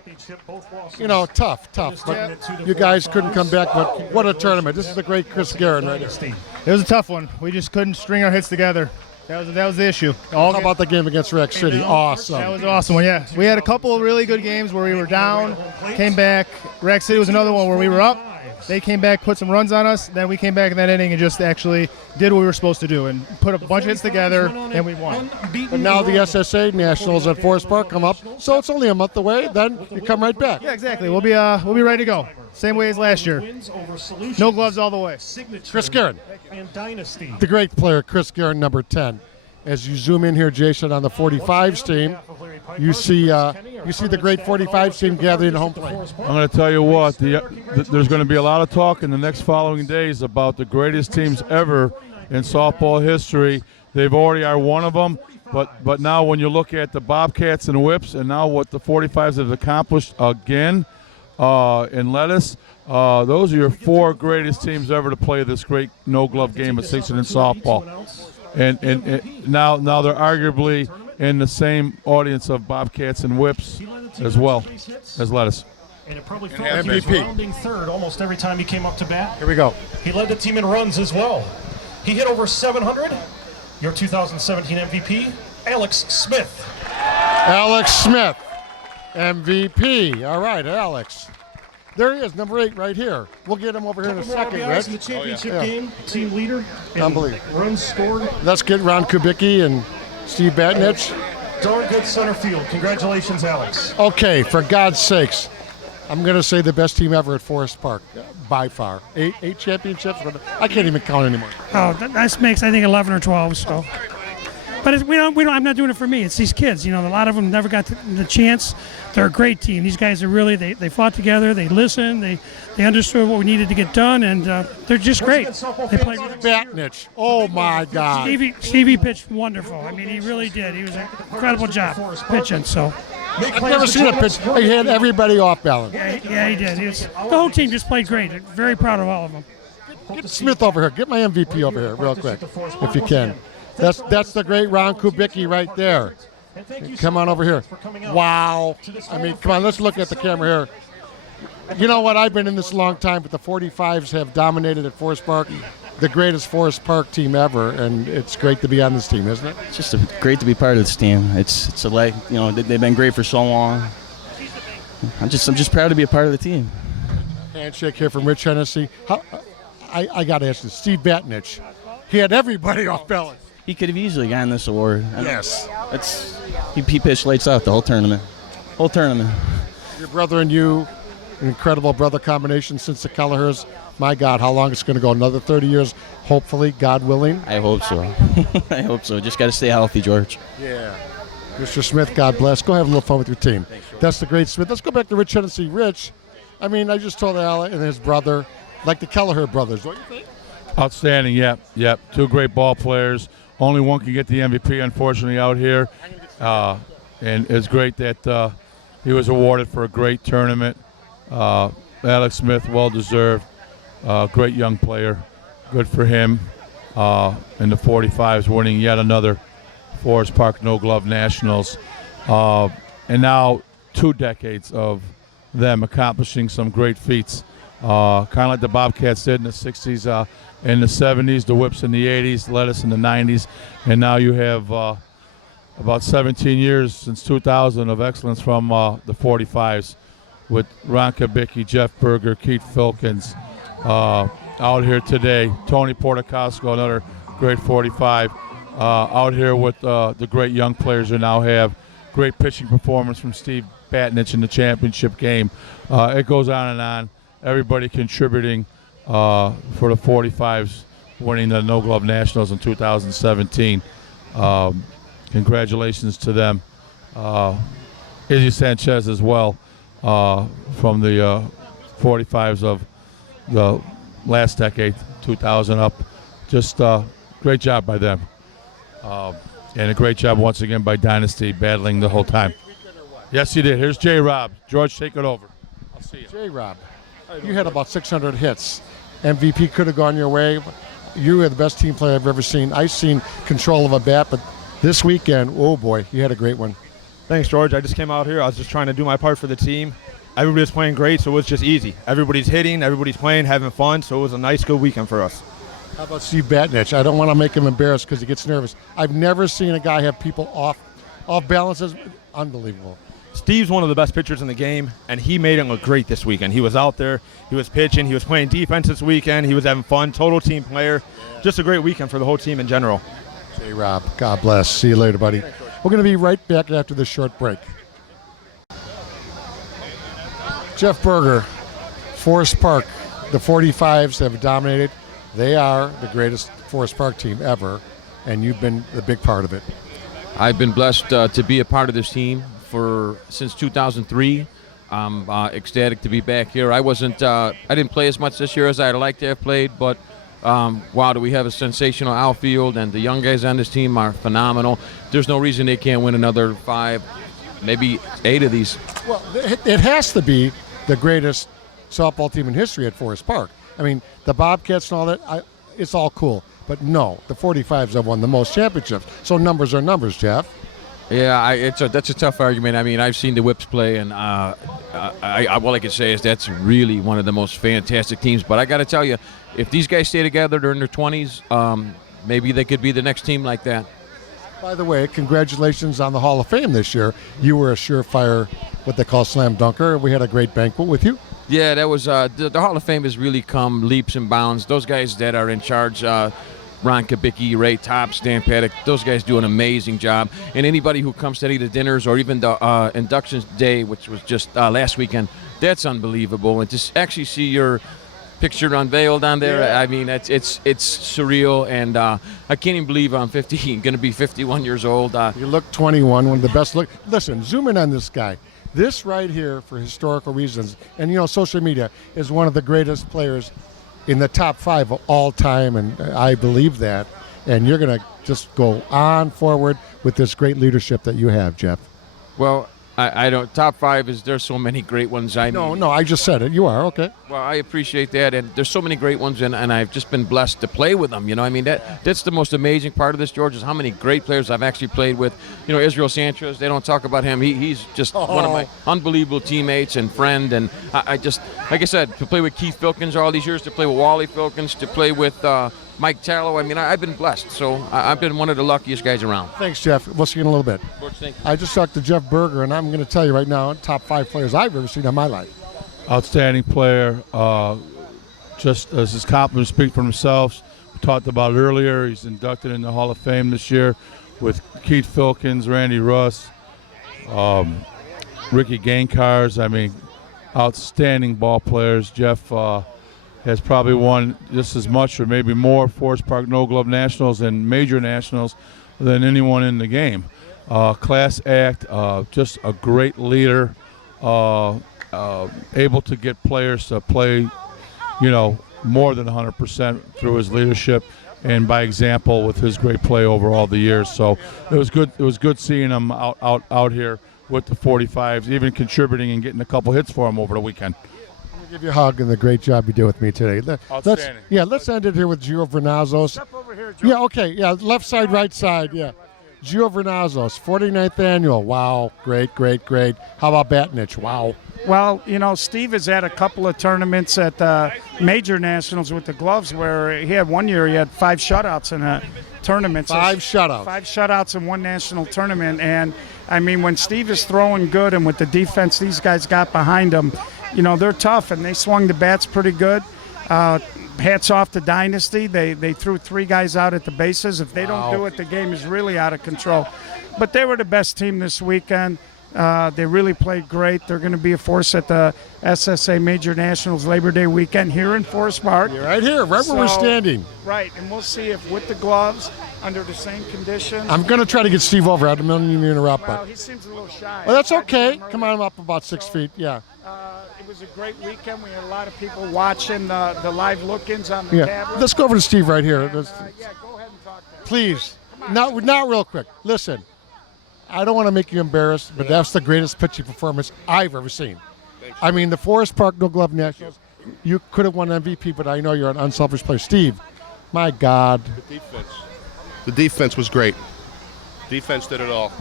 you know, tough. But you guys couldn't come back, but what a tournament. This is the great Chris Guerin right here. It was a tough one. We just couldn't string our hits together. That was the issue. How about the game against Rex City? Awesome. That was an awesome one, yeah. We had a couple of really good games where we were down, came back. Rex City was another one where we were up. They came back, put some runs on us. Then we came back in that inning and just actually did what we were supposed to do and put a bunch of hits together, and we won. But now the SSA Nationals at Forest Park come up, so it's only a month away. Then you come right back. Yeah, exactly. We'll be ready to go. Same way as last year. No gloves all the way. Chris Guerin. And Dynasty. The great player, Chris Guerin, number 10. As you zoom in here, Jason, on the 45s team, you see the great 45s team gathering at home plate. I'm going to tell you what, there's going to be a lot of talk in the next following days about the greatest teams ever in softball history. They've already are one of them, but now when you look at the Bobcats and Whips and now what the 45s have accomplished again in Lettuce, those are your 4 greatest teams ever to play this great no-glove game of 6 in softball. And now they're arguably in the same audience of Bobcats and Whips as well as Lettuce. And it probably felt like he was rounding third almost every time he came up to bat. Here we go. He led the team in runs as well. He hit over 700. Your 2017 MVP, Alex Smith. Alex Smith, MVP. All right, Alex. There he is, number 8 right here. We'll get him over here in a second, Rich. In the championship game, team leader. Unbelievable. Runs scored. Let's get Ron Kubicki and Steve Batnich. Darn good center field. Congratulations, Alex. Okay, for God's sakes, I'm going to say the best team ever at Forest Park, by far. 8 championships, but I can't even count anymore. Oh, that makes, I think, 11 or 12. So, but I'm not doing it for me. It's these kids. You know, a lot of them never got the chance. They're a great team. These guys are really, they fought together. They listened. They understood what we needed to get done, and they're just great. They played. Batnich. Oh my God. Stevie pitched wonderful. I mean, he really did. He was an incredible job pitching. So. I've never seen a pitch. He had everybody off balance. Yeah, he did. The whole team just played great. Very proud of all of them. Get Smith over here. Get my MVP over here real quick, if you can. That's the great Ron Kubicki right there. Come on over here. Wow. I mean, come on, let's look at the camera here. You know what? I've been in this a long time, but the 45s have dominated at Forest Park, the greatest Forest Park team ever, and it's great to be on this team, isn't it? It's just great to be part of this team. It's a like, you know, they've been great for so long. I'm just proud to be a part of the team. Handshake here from Rich Hennessey. I got to ask you, Steve Batnich, he had everybody off balance. He could have easily gotten this award. Yes. He pitched lights out the whole tournament. Your brother and you, an incredible brother combination since the Kelleher's. My God, how long it's going to go? Another 30 years, hopefully, God willing? I hope so. I hope so. Just got to stay healthy, George. Yeah. Mr. Smith, God bless. Go have a little fun with your team. That's the great Smith. Let's go back to Rich Hennessey. Rich, I mean, I just told Al and his brother, like the Kelleher brothers. What do you think? Outstanding, yep. 2 great ball players. Only one can get the MVP, unfortunately, out here. And it's great that he was awarded for a great tournament. Alex Smith, well-deserved. Great young player. Good for him. In the 45s, winning yet another Forest Park No Glove Nationals. And now 2 decades of them accomplishing some great feats. Kind of like the Bobcats did in the 60s, in the 70s, the Whips in the 80s, Lettuce in the 90s, and now you have about 17 years since 2000 of excellence from the 45s with Ron Kubicki, Jeff Berger, Keith Filkins, out here today. Tony Portacasco, another great 45, out here with the great young players we now have. Great pitching performance from Steve Batnich in the championship game. It goes on and on. Everybody contributing for the 45s, winning the No Glove Nationals in 2017. Congratulations to them. Izzy Sanchez as well from the 45s of the last decade, 2000 up. Just great job by them. And a great job once again by Dynasty, battling the whole time. Yes, he did. Here's J-Rob. George, take it over. I'll see you. J-Rob, you had about 600 hits. MVP could have gone your way. You are the best team player I've ever seen. I've seen control of a bat, but this weekend, oh boy, you had a great one. Thanks, George. I just came out here. I was just trying to do my part for the team. Everybody was playing great, so it was just easy. Everybody's hitting, everybody's playing, having fun, so it was a nice, good weekend for us. How about Steve Batnich? I don't want to make him embarrassed because he gets nervous. I've never seen a guy have people off balances. Unbelievable. Steve's one of the best pitchers in the game, and he made it look great this weekend. He was out there, he was pitching, he was playing defense this weekend, he was having fun, total team player. Just a great weekend for the whole team in general. J-Rob, God bless. See you later, buddy. We're going to be right back after this short break. Jeff Berger, Forest Park, the 45s have dominated. They are the greatest Forest Park team ever, and you've been the big part of it. I've been blessed to be a part of this team since 2003. I'm ecstatic to be back here. I didn't play as much this year as I'd like to have played, but wow, do we have a sensational outfield, and the young guys on this team are phenomenal. There's no reason they can't win another 5, maybe 8 of these. Well, it has to be the greatest softball team in history at Forest Park. I mean, the Bobcats and all that, it's all cool. But no, the 45s have won the most championships. So numbers are numbers, Jeff. Yeah, that's a tough argument. I mean, I've seen the Whips play, and all I can say is that's really one of the most fantastic teams. But I got to tell you, if these guys stay together, they're in their 20s, maybe they could be the next team like that. By the way, congratulations on the Hall of Fame this year. You were a surefire, what they call slam dunker. We had a great banquet with you. Yeah, that was the Hall of Fame has really come leaps and bounds. Those guys that are in charge, Ron Kubicki, Ray Topp, Stan Paddock, those guys do an amazing job. And anybody who comes to any of the dinners or even the induction day, which was just last weekend, that's unbelievable. And to actually see your picture unveiled on there, yeah. I mean, it's surreal. And I can't even believe I'm going to be 51 years old. You look 21, one of the best look. Listen, zoom in on this guy. This right here, for historical reasons, and you know, social media, is one of the greatest players in the top 5 of all time, and I believe that. And you're going to just go on forward with this great leadership that you have, Jeff. Well, I don't. Top 5 is there's so many great ones. No, I just said it. You are okay. Well, I appreciate that, and there's so many great ones, and I've just been blessed to play with them. You know, I mean that's the most amazing part of this, George, is how many great players I've actually played with. You know, Israel Sanchez. They don't talk about him. He's just one of my unbelievable teammates and friend. And I just, like I said, to play with Keith Filkins all these years, to play with Wally Filkins, to play with Mike Tallow. I mean, I've been blessed. So I've been one of the luckiest guys around. Thanks, Jeff. We'll see you in a little bit. George, thank you. I just talked to Jeff Berger, and I'm going to tell you right now, top 5 players I've ever seen in my life. Outstanding player. Just as his compliments speak for themselves. We talked about it earlier. He's inducted in the Hall of Fame this year with Keith Filkins, Randy Russ, Ricky Gainkars. I mean, outstanding ball players. Jeff has probably won just as much or maybe more Forest Park No Glove Nationals and major nationals than anyone in the game. Class act, just a great leader, able to get players to play, you know, more than 100% through his leadership and by example with his great play over all the years. So it was good. It was good seeing him out here with the 45s, even contributing and getting a couple hits for him over the weekend. Give you a hug and the great job you did with me today. Outstanding. Let's end it here with Gio Vernazos. Step over here, Joe. Yeah, okay. Yeah, left side, right side. Yeah. Gio Vernazos, 49th annual. Wow, great. How about Batnich? Wow. Well, you know, Steve has had a couple of tournaments at major nationals with the gloves where he had one year he had 5 shutouts in a tournament. 5 shutouts. 5 shutouts in one national tournament. And, I mean, when Steve is throwing good and with the defense these guys got behind him, you know, they're tough, and they swung the bats pretty good. hats off to Dynasty. They threw 3 guys out at the bases. If they don't do it, the game is really out of control. But they were the best team this weekend. They really played great. They're going to be a force at the SSA Major Nationals Labor Day weekend here in Forest Park. You're right here, right where we're standing. Right, and we'll see if with the gloves, under the same conditions. I'm going to try to get Steve over. I don't mean to interrupt, Well, but he seems a little shy. well, that's okay. Come on up about 6 feet. Yeah. It was a great weekend. We had a lot of people watching the live look-ins on the Yeah. tablet. Let's go over to Steve right here. And, go ahead and talk to him. Please, not real quick. Listen, I don't want to make you embarrassed, but that's the greatest pitching performance I've ever seen. I mean, the Forest Park No Glove Nationals, you could have won MVP, but I know you're an unselfish player. Steve, my God. The defense was great. Defense did it all.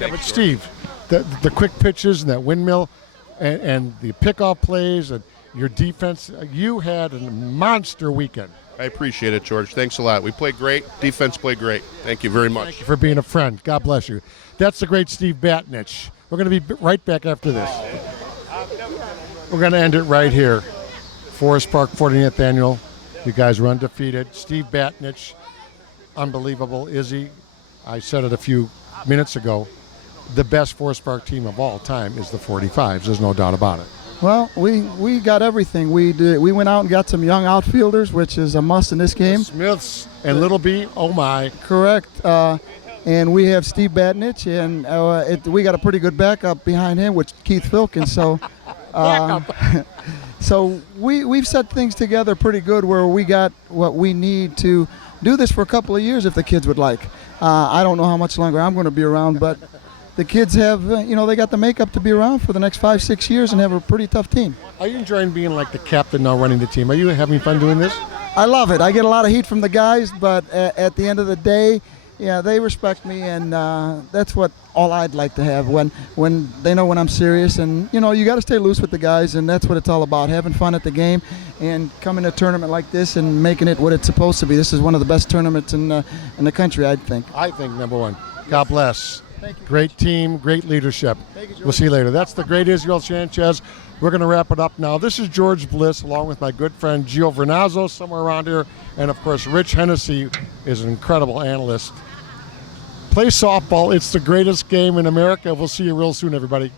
Yeah, but Steve, the quick pitches and that windmill and the pickoff plays and your defense, you had a monster weekend. I appreciate it, George. Thanks a lot. We played great. Defense played great. Thank you very much. Thank you for being a friend. God bless you. That's the great Steve Batnich. We're going to be right back after this. We're going to end it right here. Forest Park 40th Annual. You guys were undefeated. Steve Batnich, unbelievable. Izzy, I said it a few minutes ago, the best Forest Park team of all time is the 45s. There's no doubt about it. Well, we got everything. We went out and got some young outfielders, which is a must in this game. Smiths and Little B, oh my. Correct. And we have Steve Batnich, and we got a pretty good backup behind him with Keith Filkins. So, so we've set things together pretty good where we got what we need to do this for a couple of years if the kids would like. I don't know how much longer I'm going to be around, but the kids have, they got the makeup to be around for the next 5-6 years and have a pretty tough team. Are you enjoying being like the captain now running the team? Are you having fun doing this? I love it. I get a lot of heat from the guys, but at the end of the day, yeah, they respect me, and that's what all I'd like to have when they know when I'm serious. And, you got to stay loose with the guys, and that's what it's all about, having fun at the game and coming to a tournament like this and making it what it's supposed to be. This is one of the best tournaments in the country, I think. I think number one. God bless. Thank you. Great team, great leadership. Thank you, George. We'll see you later. That's the great Israel Sanchez. We're going to wrap it up now. This is George Bliss, along with my good friend Gio Vernazzo, somewhere around here. And, of course, Rich Hennessey is an incredible analyst. Play softball. It's the greatest game in America. We'll see you real soon, everybody.